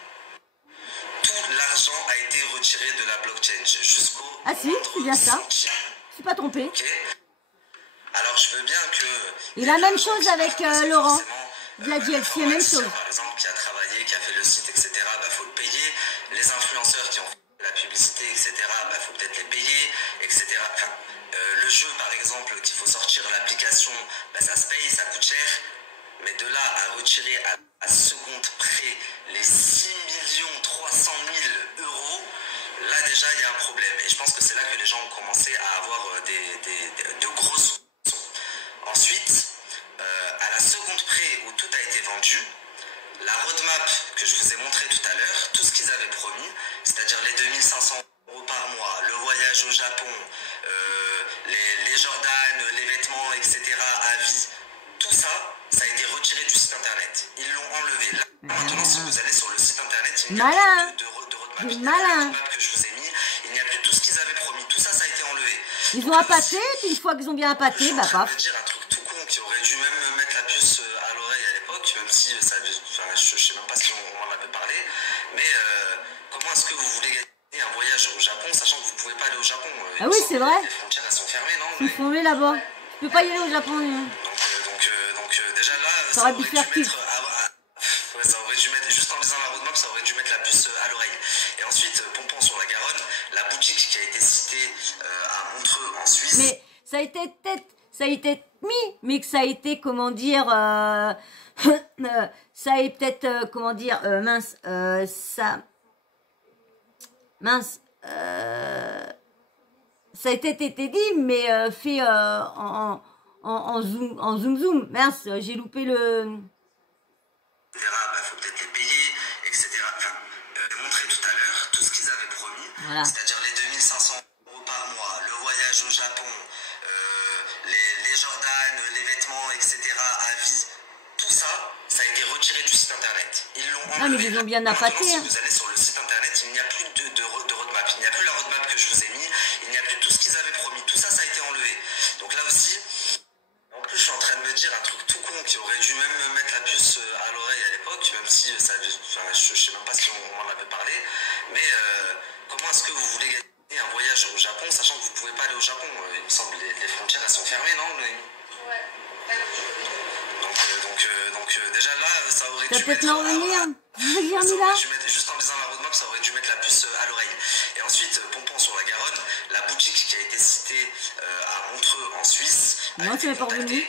Tout l'argent a été retiré de la blockchain jusqu'au Ah si, c'est bien ça. centime. Je suis pas trompée. Ok. Alors je veux bien que... Et la même chose avec Laurent. De la GLC, même chose. Par exemple, qui a travaillé, qui a fait le site, etc., bah, faut le payer. Les influenceurs qui ont fait la publicité, etc., bah, faut peut-être les payer, etc. Enfin, le jeu, par exemple, qu'il faut sortir l'application, bah, ça se paye, ça coûte cher. Mais de là à retirer à seconde près les 6 300 000 €, là déjà il y a un problème. Et je pense que c'est là que les gens ont commencé à avoir de grosses soupçons. Ensuite, à la seconde près où tout a été vendu, la roadmap que je vous ai montré tout à l'heure, tout ce qu'ils avaient promis, c'est-à-dire les 2500 € par mois, le voyage au Japon, les Jordan, les vêtements, etc. à vie, tout ça, ça a été retiré du site internet. Ils l'ont enlevé. Là, maintenant, si vous allez sur le site internet, il n'y a plus de roadmap. Il n'y a plus la roadmap que je vous ai mis. Il n'y a plus tout ce qu'ils avaient promis. Tout ça, ça a été enlevé. Ils ont appâté, puis une fois qu'ils ont bien appâté, bah paf. Je vais dire un truc tout con qui aurait dû même me mettre la puce à l'oreille à l'époque, même si ça, enfin, je sais même pas si on en avait parlé. Mais comment est-ce que vous voulez gagner un voyage au Japon, sachant que vous ne pouvez pas aller au Japon? Ah oui, c'est vrai. Les frontières, elles sont fermées, non? Ils sont fermés là-bas. Tu peux pas y aller au Japon. Donc déjà là, ça aurait dû faire ça aurait dû mettre, juste en lisant la roadmap, ça aurait dû mettre la puce à l'oreille. Et ensuite, Pompon sur la Garonne, la boutique qui a été citée à Montreux en Suisse. Mais ça a été peut-être, ça a été mis, mais que ça a été, comment dire, ça a été peut-être, comment dire, mince, ça a été dit, mais fait en zoom. Mince, j'ai loupé le... Bah, faut peut-être les payer, etc. Enfin, montrer tout à l'heure tout ce qu'ils avaient promis, voilà. C'est-à-dire les 2500 € par mois, le voyage au Japon, les Jordan, les vêtements, etc. à vie, tout ça, ça a été retiré du site internet. Ils l'ont enlevé. Non, mais ils ont bien appâté. Si vous allez sur le site internet, il n'y a plus de roadmap. Il n'y a plus la roadmap que je vous ai mis. Il n'y a plus tout ce qu'ils avaient promis. Tout ça, ça a été enlevé. Donc là aussi, en plus, je suis en train de me dire un truc tout con qui aurait dû même me mettre la puce à l'oreille à l'époque, même si ça, enfin, je sais même pas si on en avait parlé. Mais comment est-ce que vous voulez gagner un voyage au Japon, sachant que vous ne pouvez pas aller au Japon? Il me semble les frontières, elles sont fermées, non, Noémie? Ouais. Donc déjà là, ça aurait dû mettre... Juste en lisant la roadmap, ça aurait dû mettre la puce à l'oreille. Et ensuite, Pompon sur la Garonne, la boutique qui a été citée à Montreux en Suisse. Non, tu m'es pas revenu.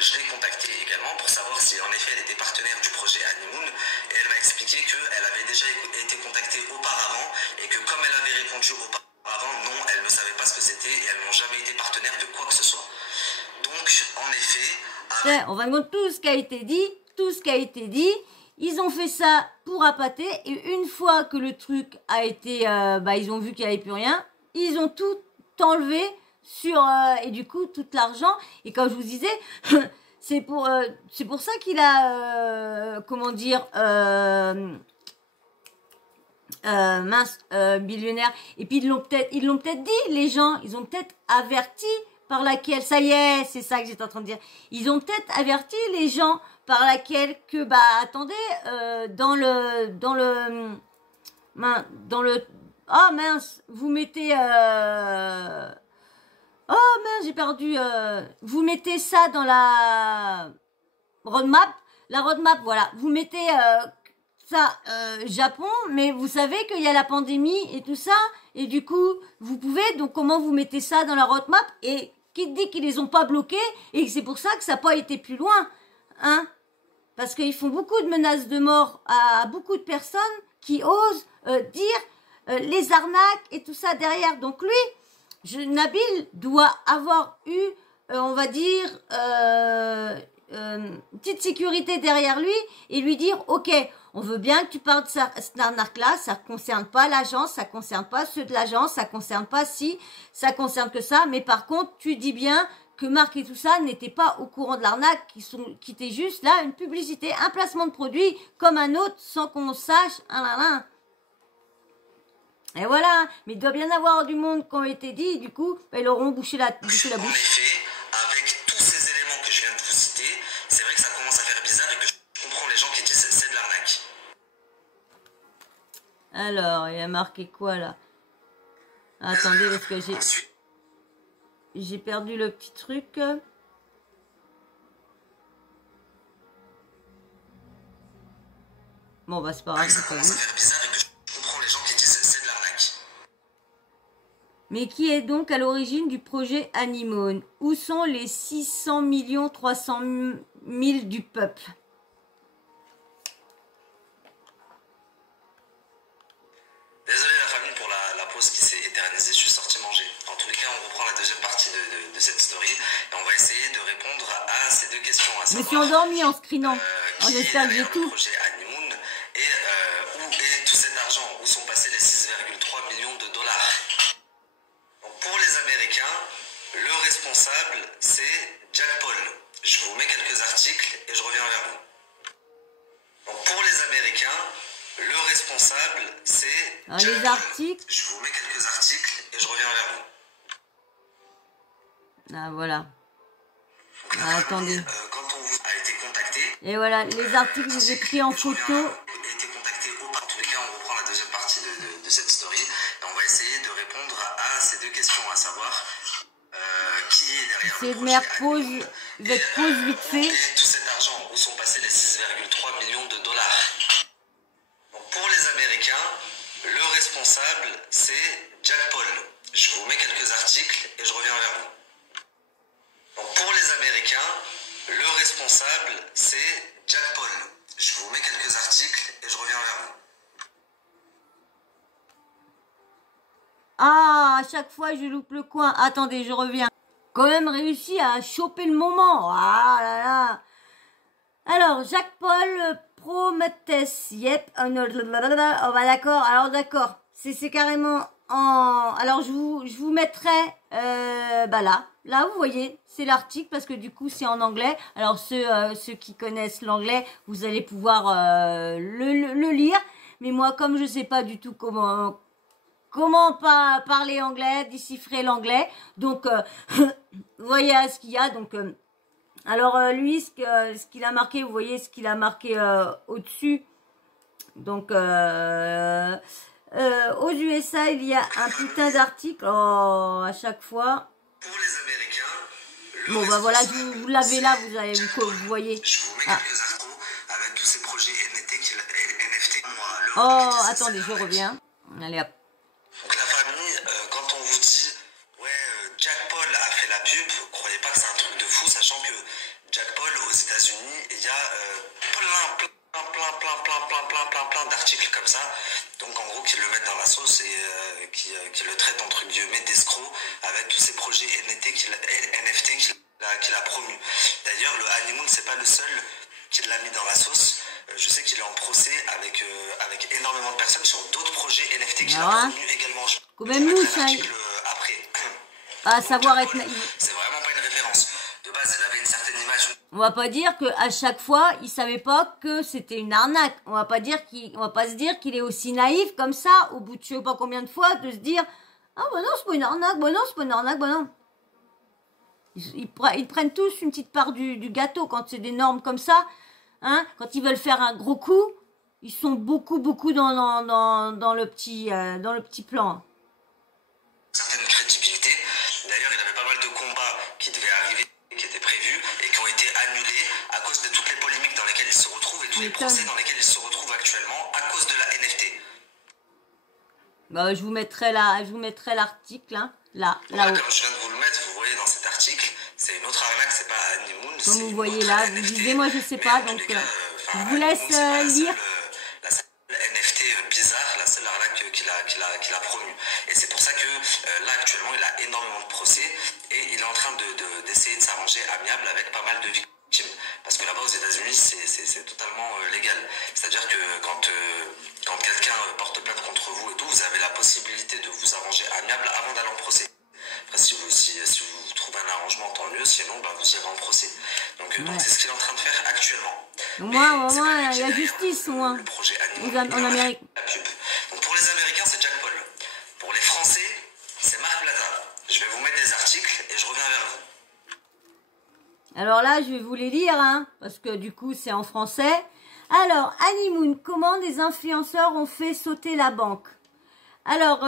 Je l'ai contactée également pour savoir si en effet elle était partenaire du projet Honeymoon. Et elle m'a expliqué qu'elle avait déjà été contactée auparavant et que comme elle avait répondu auparavant, non, elle ne savait pas ce que c'était et elles n'ont jamais été partenaires de quoi que ce soit. Donc, en effet... On va voir tout ce qui a été dit, ils ont fait ça pour appâter et une fois que le truc a été, ils ont vu qu'il n'y avait plus rien, ils ont tout enlevé sur et du coup tout l'argent. Et comme je vous disais, c'est pour ça qu'il a comment dire billionnaire. Et puis ils l'ont peut-être dit, les gens, ils ont peut-être averti par laquelle, ça y est, c'est ça que j'étais en train de dire. Ils ont peut-être averti les gens par laquelle que, bah, attendez, oh mince, vous mettez, oh mince, j'ai perdu, vous mettez ça dans la roadmap, voilà, vous mettez ça, Japon, mais vous savez qu'il y a la pandémie et tout ça, et du coup, vous pouvez, donc comment vous mettez ça dans la roadmap, et qui te dit qu'ils les ont pas bloqués, et que c'est pour ça que ça n'a pas été plus loin, hein, parce qu'ils font beaucoup de menaces de mort à beaucoup de personnes qui osent dire les arnaques et tout ça derrière. Donc lui, Nabil doit avoir eu, on va dire, une petite sécurité derrière lui et lui dire, ok, on veut bien que tu parles de cette arnaque-là, ça ne concerne pas l'agence, ça ne concerne pas ceux de l'agence, ça ne concerne pas si, ça concerne que ça, mais par contre, tu dis bien que Marc et tout ça n'étaient pas au courant de l'arnaque, qui était juste là une publicité, un placement de produit comme un autre sans qu'on sache, Et voilà, mais il doit bien avoir du monde qui ont été dit, du coup, bah, ils auront bouché la bouche. En effet, avec tous ces éléments que je viens de vous citer, c'est vrai que ça commence à faire bizarre et que je comprends les gens qui disent c'est de l'arnaque. Alors, il y a marqué quoi là? Attendez, parce que j'ai perdu le petit truc. Bon, bah c'est pas grave. Ça commence à faire bizarre et que je comprends les gens qui disent c'est de l'arnaque. Mais qui est donc à l'origine du projet Anemone? Où sont les 600 300 000 du peuple? Désolé la famille pour la pause qui s'est éternisée, je suis sorti manger. En tous les cas, on reprend la deuxième partie de cette story et on va essayer de répondre à ces deux questions. Je me suis endormie en screenant. J'espère que j'ai tout. Projet Honeymoon et où est tout cet argent? Où sont passés les 6,3 millions de dollars? Donc pour les Américains, le responsable c'est Jack Paul. Je vous mets quelques articles et je reviens vers vous. Donc pour les Américains, le responsable c'est Jack les articles. Paul. Je vous mets quelques articles et je reviens vers vous. Ah voilà. Attendez. Quand on vous a été contacté. Et voilà, les articles, je les ai pris en photo. Été contacté au par. En tous les cas, on reprend la deuxième partie de cette story et on va essayer de répondre à ces deux questions, à savoir qui est derrière C'est le de projet mettre pause, vite fait. Et tout cet argent, où sont passés les 6,3 millions de dollars? Donc pour les Américains, le responsable c'est Jack Paul. Je vous mets quelques articles et je reviens vers vous. Donc pour les Américains, le responsable c'est Jack Paul. Je vous mets quelques articles et je reviens vers vous. Ah, à chaque fois je loupe le coin. Attendez, je reviens. Quand même réussi à choper le moment. Ah là là. Alors, Jacques Paul Prometheus. Yep. Oh bah d'accord. Alors d'accord. C'est carrément en. Alors je vous mettrai bah là. Là, vous voyez, c'est l'article parce que du coup, c'est en anglais. Alors, ceux qui connaissent l'anglais, vous allez pouvoir le lire. Mais moi, comme je sais pas du tout comment pas parler anglais, déchiffrer l'anglais, donc, vous voyez ce qu'il y a. Donc, alors, lui, ce qu'il a marqué, vous voyez ce qu'il a marqué au-dessus. Donc, aux USA, il y a un putain d'article. Oh, à chaque fois. Pour les Américains, bon bah voilà, vous l'avez là, vous voyez. Je vous mets quelques infos avec tous ces projets NFT. Oh, attendez, je reviens. Allez hop. Donc la famille, quand on vous dit Jack Paul a fait la pub, croyez pas que c'est un truc de fou, sachant que Jack Paul aux États-Unis, il y a plein d'articles comme ça. Donc en gros qui le mettent dans la sauce et qui le traitent entre guillemets d'escroc avec tous ces projets NFT qu'il a promu. D'ailleurs le Honeymoon c'est pas le seul qui l'a mis dans la sauce. Je sais qu'il est en procès avec énormément de personnes sur d'autres projets NFT qu'il a promu également. Comme même nous, ça. Après. À savoir être naïf. C'est vraiment pas une référence. De base, elle avait une certaine image. On va pas dire que à chaque fois, il savait pas que c'était une arnaque. On va pas se dire qu'il est aussi naïf comme ça, au bout de je sais pas combien de fois, de se dire ah bah non c'est pas une arnaque, bah non c'est pas une arnaque, bah non. Ils prennent tous une petite part du gâteau quand c'est des normes comme ça. Hein, quand ils veulent faire un gros coup, ils sont beaucoup dans le petit plan. Certaine crédibilité. D'ailleurs, il avait pas mal de combats qui devaient arriver, qui étaient prévus et qui ont été annulés à cause de toutes les polémiques dans lesquelles il se retrouve et tous les procès dans lesquels il se retrouve actuellement à cause de la NFT. Bah, je vous mettrai l'article, hein, là-haut. Comme je viens de vous le mettre, vous voyez dans cet article, c'est une autre arnaque, c'est pas Honeymoon. Comme vous voyez là, vous disiez, moi je sais pas, donc je vous laisse lire. La seule NFT bizarre, la seule arnaque qu'il a promue. Et c'est pour ça que là actuellement il a énormément de procès et il est en train d'essayer de s'arranger amiable avec pas mal de victimes. Parce que là-bas aux États-Unis c'est totalement légal. C'est-à-dire que quand quelqu'un porte plainte contre vous et tout, vous avez la possibilité de vous arranger amiable avant d'aller en procès. Après, si vous trouvez un arrangement, tant mieux. Sinon, vous irez en procès. Donc c'est ce qu'il est en train de faire actuellement. Moi, il y a justice, moi. Le projet En Amérique. Donc pour les Américains, c'est Jack Paul. Pour les Français, c'est Marc Blatta. Je vais vous mettre des articles et je reviens vers vous. Alors là, je vais vous les lire, hein, parce que du coup, c'est en français. Alors, Honeymoon, comment des influenceurs ont fait sauter la banque? Alors,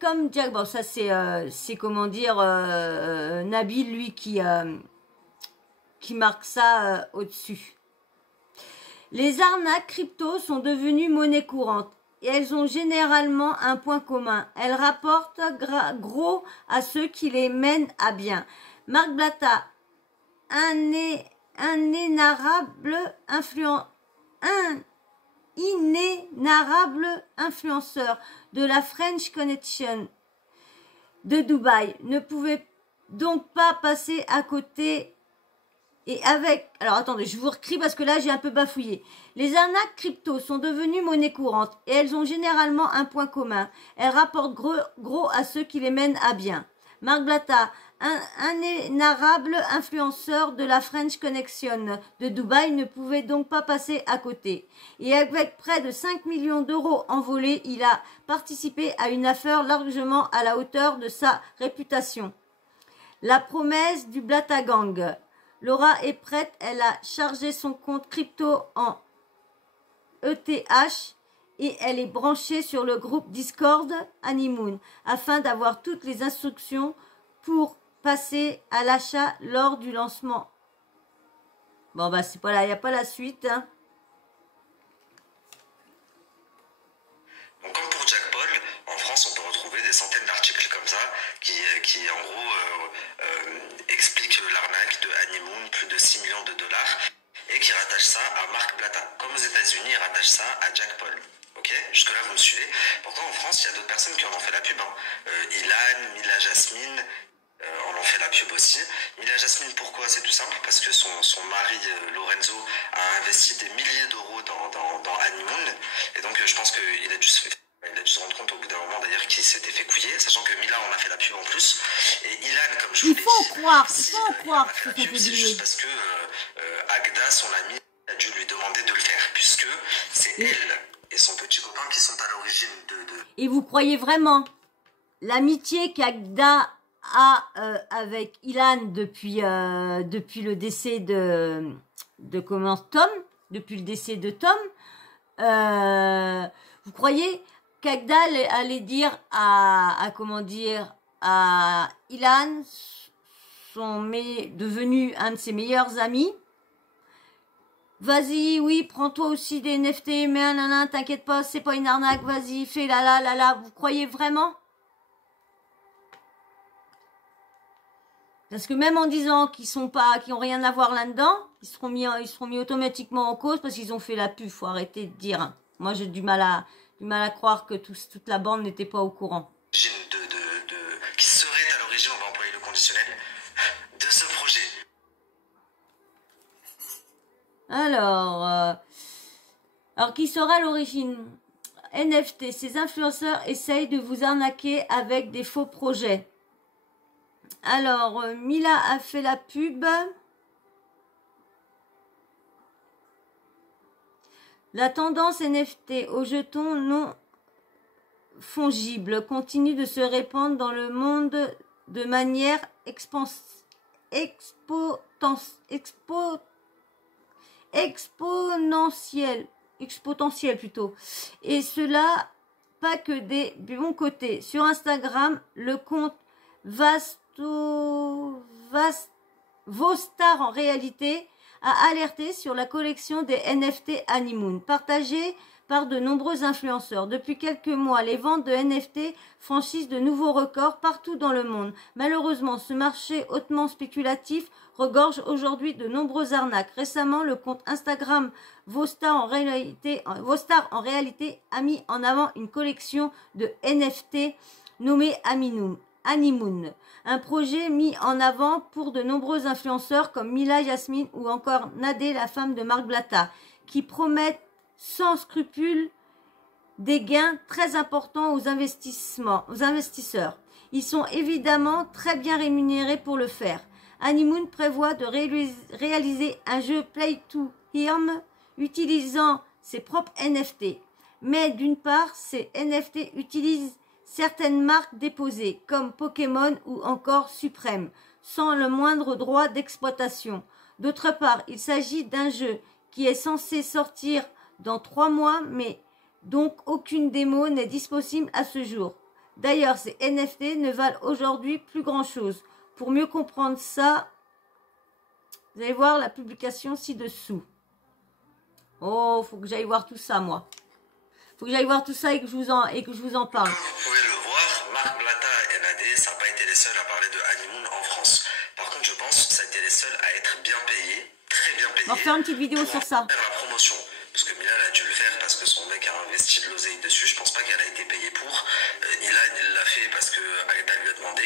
comme Jack, bon, ça c'est comment dire, Nabil, lui, qui marque ça au-dessus. Les arnaques crypto sont devenues monnaie courante. Et elles ont généralement un point commun. Elles rapportent gros à ceux qui les mènent à bien. Marc Blatta, un inénarrable influenceur de la French Connection de Dubaï, ne pouvait donc pas passer à côté. Et avec... Alors attendez, je vous recris parce que là j'ai un peu bafouillé. Les arnaques crypto sont devenues monnaie courante et elles ont généralement un point commun. Elles rapportent gros à ceux qui les mènent à bien. Marc Blatta, un énarrable influenceur de la French Connection de Dubaï, ne pouvait donc pas passer à côté. Et avec près de 5 millions d'euros envolés, il a participé à une affaire largement à la hauteur de sa réputation. La promesse du Blatta Gang. Laura est prête, elle a chargé son compte crypto en ETH et elle est branchée sur le groupe Discord Honeymoon afin d'avoir toutes les instructions pour passer à l'achat lors du lancement. Bon bah c'est pas là, il n'y a pas la suite. Hein. Donc comme pour Jack Paul, en France on peut retrouver des centaines d'articles comme ça qui en gros expliquent l'arnaque de Honeymoon, plus de 6 millions de dollars, et qui rattachent ça à Marc Blatta. Comme aux États-Unis, ils rattachent ça à Jack Paul. Ok, jusque-là vous me suivez. Pourtant en France, il y a d'autres personnes qui en ont fait la pub. Ilan, Mila Jasmine, on en fait la pub aussi. Mila Jasmine, pourquoi? C'est tout simple, parce que son mari Lorenzo a investi des milliers d'euros dans Honeymoon, et donc je pense qu'il a dû se rendre compte au bout d'un moment d'ailleurs qu'il s'était fait couiller, sachant que Mila en a fait la pub en plus. Et Ilan, comme je vous l'ai dit, c'est juste parce que Agda, son ami, a dû lui demander de le faire, puisque c'est elle et son petit copain qui sont à l'origine de... Et vous croyez vraiment l'amitié qu'Agda a avec Ilan depuis le décès de Tom, depuis le décès de Tom, vous croyez qu'Agda allait dire à Ilan, devenu un de ses meilleurs amis, vas-y, oui, prends-toi aussi des NFT, mais nanana, t'inquiète pas, c'est pas une arnaque, vas-y, fais la. Vous croyez vraiment? Parce que même en disant qu'ils ont rien à voir là-dedans, ils seront mis automatiquement en cause parce qu'ils ont fait la pub. Faut arrêter de dire. Moi, j'ai du mal à croire que toute la bande n'était pas au courant. Qui serait à l'origine, on va employer le conditionnel, de ce projet. Alors, qui sera à l'origine? NFT, ces influenceurs essayent de vous arnaquer avec des faux projets. Alors, Mila a fait la pub. La tendance NFT aux jetons non fongibles continue de se répandre dans le monde de manière exponentielle plutôt. Et cela, pas que des bons côtés. Sur Instagram, le compte Vostar en réalité a alerté sur la collection des NFT Honeymoon, partagée par de nombreux influenceurs. Depuis quelques mois, les ventes de NFT franchissent de nouveaux records partout dans le monde. Malheureusement, ce marché hautement spéculatif regorge aujourd'hui de nombreuses arnaques. Récemment, le compte Instagram Vostar en réalité a mis en avant une collection de NFT nommée Honeymoon. Un projet mis en avant pour de nombreux influenceurs comme Mila Yasmine ou encore Nadé, la femme de Marc Blatta, qui promettent sans scrupule des gains très importants aux investisseurs. Ils sont évidemment très bien rémunérés pour le faire. Honeymoon prévoit de réaliser un jeu Play to Earn utilisant ses propres NFT. Mais d'une part, ces NFT utilisent certaines marques déposées, comme Pokémon ou encore Suprême, sans le moindre droit d'exploitation. D'autre part, il s'agit d'un jeu qui est censé sortir dans 3 mois, mais donc aucune démo n'est disponible à ce jour. D'ailleurs, ces NFT ne valent aujourd'hui plus grand-chose. Pour mieux comprendre ça, vous allez voir la publication ci-dessous. Oh, faut que j'aille voir tout ça, moi. Faut que j'aille voir tout ça et que je vous en parle. Vous pouvez le voir, Marc Blatta et Nadé, ça n'a pas été les seuls à parler de Honeymoon en France. Par contre, je pense que ça a été les seuls à être bien payés, très bien payés. On va faire une petite vidéo sur ça. Faire la promotion. Parce que Mila, elle a dû le faire parce que son mec a investi de l'oseille dessus. Je pense pas qu'elle a été payée pour. Il l'a fait parce que Aïda lui a demandé.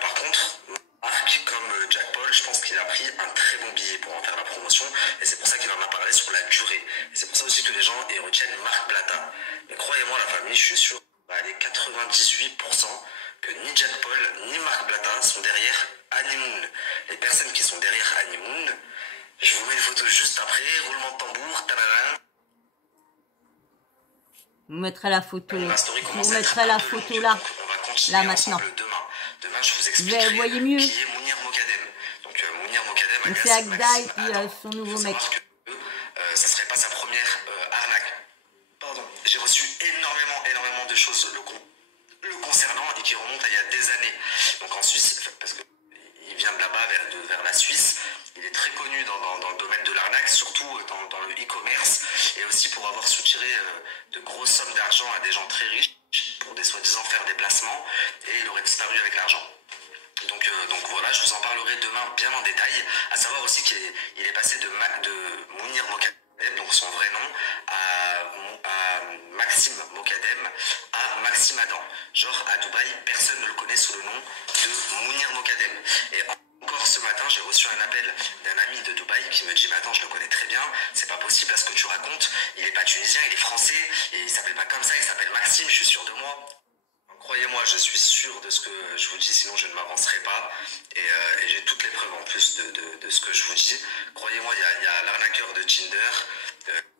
Par contre, Marc, comme Jack Paul, je pense qu'il a pris un très bon billet pour en faire la promotion. Et c'est pour ça qu'il en a parlé sur la durée. Et c'est pour ça aussi que les gens retiennent Marc Blatta. Mais croyez-moi, la famille, je suis sûr, allez, 98% que ni Jack Paul ni Marc Blatta sont derrière Honeymoon. Les personnes qui sont derrière Honeymoon, je vous mets une photo juste après, roulement de tambour, tadadam. Je vous mettrai la photo. Ma story Je commence vous à être mettrai un la peu photo longue, là. donc on va continuer Là maintenant. ensemble demain. Demain, je vous expliquerai Vous voyez mieux. qui est Mounir Mokadem. Donc Mounir Mokadem, Donc alias c'est Agda et Maxime puis Adam. son nouveau Il faut mec. savoir que ça serait pas sa première arnaque. Pardon, j'ai reçu énormément de choses le concernant et qui remontent à il y a des années. Donc en Suisse, parce que il vient de là-bas vers la Suisse, il est très connu dans le domaine de l'arnaque, surtout dans le e-commerce, et aussi pour avoir soutiré de grosses sommes d'argent à des gens très riches pour des soi-disant faire des placements, et il aurait disparu avec l'argent. Donc voilà, je vous en parlerai demain bien en détail. À savoir aussi qu'il est passé de Mounir Mokadem, donc son vrai nom, à Maxime Mokadem, à Maxime Adam. Genre à Dubaï, personne ne le connaît sous le nom de Mounir Mokadem. Et encore ce matin, j'ai reçu un appel d'un ami de Dubaï qui me dit « Mais attends, je le connais très bien, c'est pas possible à ce que tu racontes, il est pas tunisien, il est français, et il s'appelle pas comme ça, il s'appelle Maxime, je suis sûr de moi. » Croyez-moi, je suis sûr de ce que je vous dis, sinon je ne m'avancerai pas. Et j'ai toutes les preuves en plus de ce que je vous dis. Croyez-moi, il y a l'arnaqueur de Tinder,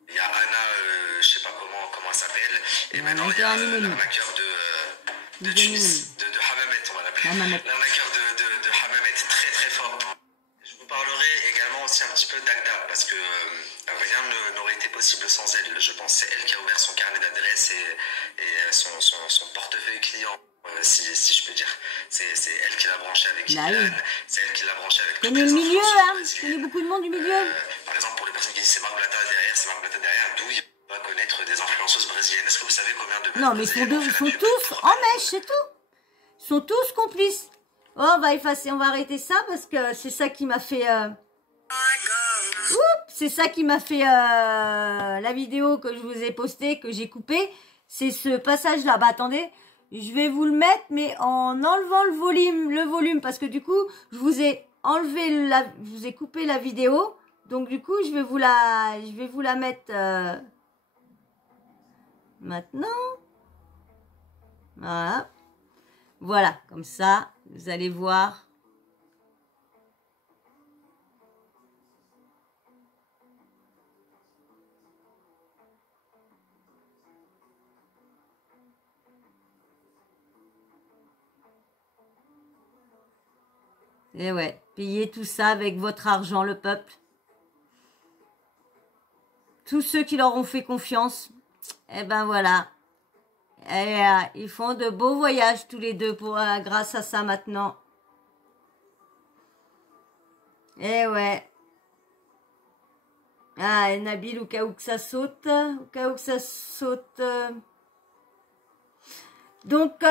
il y a Anna, je sais pas comment elle s'appelle, et maintenant il y a l'arnaqueur de Tunis, de Hamamet, on va l'appeler. L'arnaqueur de Hamamet, très très fort. Je vous parlerai également aussi un petit peu d'Agda, parce que rien n'aurait été possible sans elle, je pense. C'est elle qui a ouvert son carnet d'adresses et son portefeuille client, si je peux dire. C'est elle qui l'a branché avec Kylian, c'est elle qui l'a branché avec tous les milieu, hein. Je connais beaucoup de monde du milieu. Par exemple, pour les personnes qui disent c'est Marc Blatta derrière, d'où il va connaître des influenceuses brésiliennes. Est-ce que vous savez combien de... Non, mais ils sont tous en mèche, c'est tout. Ils sont tous complices. Oh, on va effacer, on va arrêter ça parce que c'est ça qui m'a fait... C'est ça qui m'a fait la vidéo que je vous ai postée, que j'ai coupée. C'est ce passage-là. Bah attendez, je vais vous le mettre, mais en enlevant le volume, parce que du coup, je vous ai je vous ai coupé la vidéo. Donc du coup, je vais vous la mettre maintenant. Voilà. Voilà, comme ça, vous allez voir. Et ouais, payez tout ça avec votre argent, le peuple. Tous ceux qui leur ont fait confiance, eh ben voilà. Et, ils font de beaux voyages tous les deux grâce à ça maintenant. Eh ouais. Ah, et Nabil, au cas où que ça saute. Au cas où que ça saute. Donc,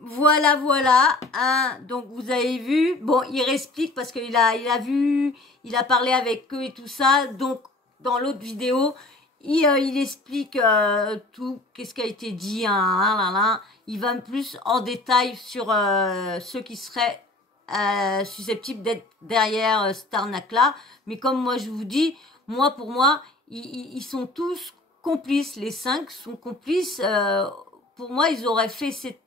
voilà, voilà. Hein, donc, vous avez vu. Bon, il réexplique parce qu'il a vu, il a parlé avec eux et tout ça. Donc, dans l'autre vidéo, il explique tout, qu'est-ce qui a été dit. Il va plus en détail sur ceux qui seraient susceptibles d'être derrière cette arnaque-là. Mais comme moi, je vous dis, pour moi, ils sont tous complices. Les 5 sont complices. Pour moi, ils auraient fait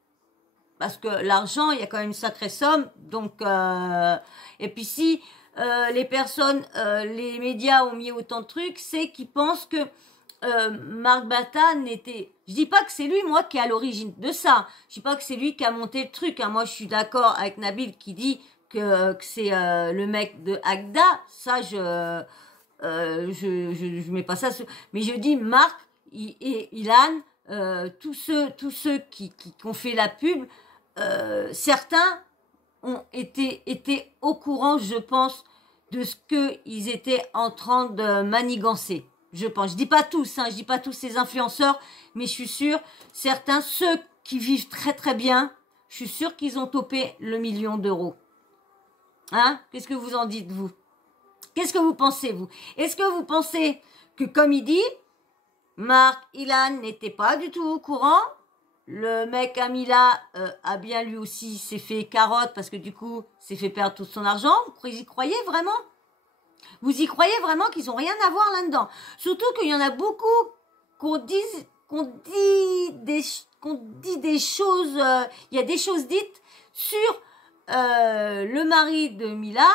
parce que l'argent, il y a quand même une sacrée somme. Donc, et puis si les personnes, les médias ont mis autant de trucs, c'est qu'ils pensent que Marc Bata n'était... Je dis pas que c'est lui, moi, qui est à l'origine de ça. Je dis pas que c'est lui qui a monté le truc. Hein. Moi, je suis d'accord avec Nabil qui dit que c'est le mec de Agda. Ça, je mets pas ça. Mais je dis Marc et Ilan, tous ceux qui ont fait la pub, certains ont été au courant, je pense, de ce qu'ils étaient en train de manigancer. Je pense. Je dis pas tous, je dis pas tous ces influenceurs, mais je suis sûre, certains, ceux qui vivent très très bien, je suis sûre qu'ils ont topé le 1 million d'euros. Hein? Qu'est-ce que vous en dites, vous? Qu'est-ce que vous pensez, vous? Est-ce que vous pensez que, comme il dit, Marc Ilan n'était pas du tout au courant? Le mec Amila a bien lui aussi s'est fait carotte parce que du coup s'est fait perdre tout son argent. Vous y croyez vraiment? Vous y croyez vraiment qu'ils ont rien à voir là-dedans? Surtout qu'il y en a beaucoup qu'on dit des choses. Il y a des choses dites sur le mari de Mila.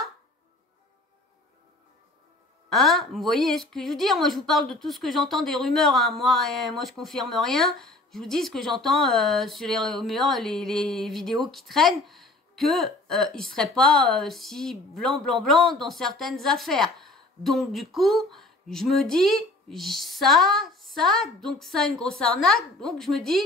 Hein? Vous voyez ce que je veux dire? Moi, je vous parle de tout ce que j'entends des rumeurs. Hein. Moi, je confirme rien. Je vous dis ce que j'entends sur les rumeurs, les vidéos qui traînent, que il serait pas si blanc dans certaines affaires. Donc du coup, je me dis donc ça une grosse arnaque. Donc je me dis,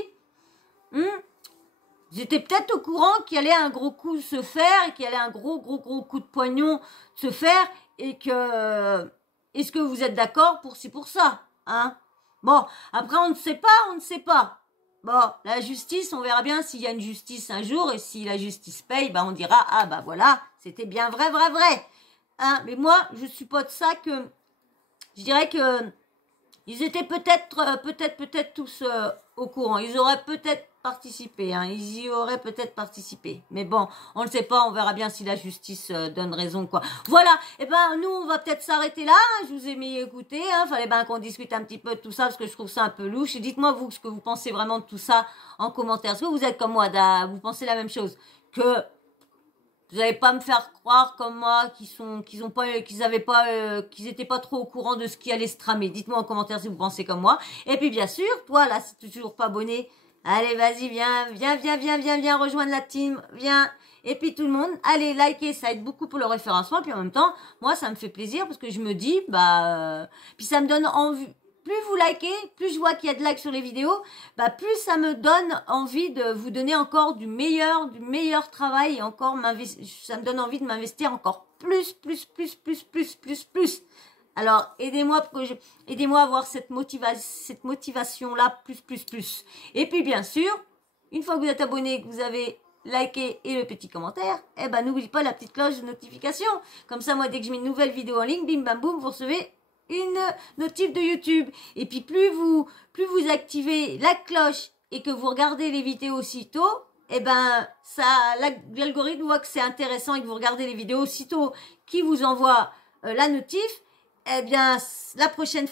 j'étais peut-être au courant qu'il allait un gros coup se faire et qu'il allait un gros coup de poignon se faire et que est-ce que vous êtes d'accord pour ça, hein? Bon, après, on ne sait pas. Bon, la justice, on verra bien s'il y a une justice un jour, et si la justice paye, on dira, voilà, c'était bien vrai. Hein, mais moi, je suis pas de ça que, je dirais que, ils étaient peut-être tous au courant. Ils auraient peut-être participé, hein. Ils y auraient peut-être participé. Mais bon, on ne sait pas, on verra bien si la justice donne raison, quoi. Voilà, nous, on va peut-être s'arrêter là. Je vous ai mis écouter, hein. Fallait qu'on discute un petit peu de tout ça, parce que je trouve ça un peu louche. Et dites-moi, vous, ce que vous pensez vraiment de tout ça en commentaire. Est-ce que vous êtes comme moi, vous pensez la même chose? Que vous n'allez pas me faire croire comme moi qu'ils étaient pas trop au courant de ce qui allait se tramer. Dites-moi en commentaire si vous pensez comme moi. Et puis bien sûr, toi là, si tu n'es toujours pas abonné, allez vas-y, viens rejoindre la team, viens. Et puis tout le monde, allez liker, ça aide beaucoup pour le référencement. Puis en même temps, moi ça me fait plaisir parce que je me dis, puis ça me donne envie. Plus vous likez, plus je vois qu'il y a de likes sur les vidéos, plus ça me donne envie de vous donner encore du meilleur travail et encore ça me donne envie de m'investir encore plus. Alors, aidez-moi à avoir cette motivation-là, plus. Et puis, bien sûr, une fois que vous êtes abonné, que vous avez liké et le petit commentaire, n'oubliez pas la petite cloche de notification. Comme ça, moi, dès que je mets une nouvelle vidéo en ligne, bim, bam, boum, vous recevez une notif de YouTube. Et puis plus vous activez la cloche et que vous regardez les vidéos aussitôt, l'algorithme voit que c'est intéressant et que vous regardez les vidéos aussitôt qui vous envoie la notif. La prochaine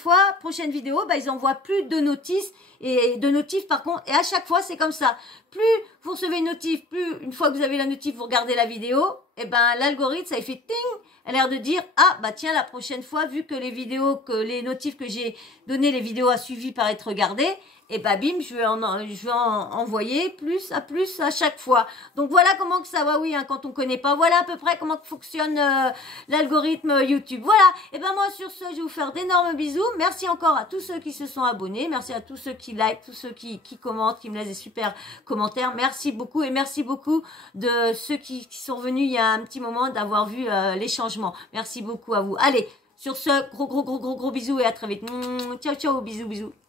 vidéo, ils envoient plus de notifs par contre, et à chaque fois c'est comme ça. Plus vous recevez une notif, plus une fois que vous avez la notif, vous regardez la vidéo, l'algorithme ça fait ting, a l'air de dire tiens, la prochaine fois, vu que les notifs que j'ai donné, les vidéos à suivi par être regardées, et bah bim, je vais en envoyer plus à chaque fois. Donc voilà comment que ça va, oui, hein, quand on connaît pas. Voilà à peu près comment fonctionne l'algorithme YouTube. Voilà, et ben moi sur ce, je vais vous faire d'énormes bisous. Merci encore à tous ceux qui se sont abonnés, merci à tous ceux qui like, tous ceux qui commentent, qui me laissent des super commentaires. Merci beaucoup et merci beaucoup de ceux qui sont venus il y a un petit moment d'avoir vu les changements. Merci beaucoup à vous. Allez, sur ce, gros bisous et à très vite. Ciao, ciao, bisous.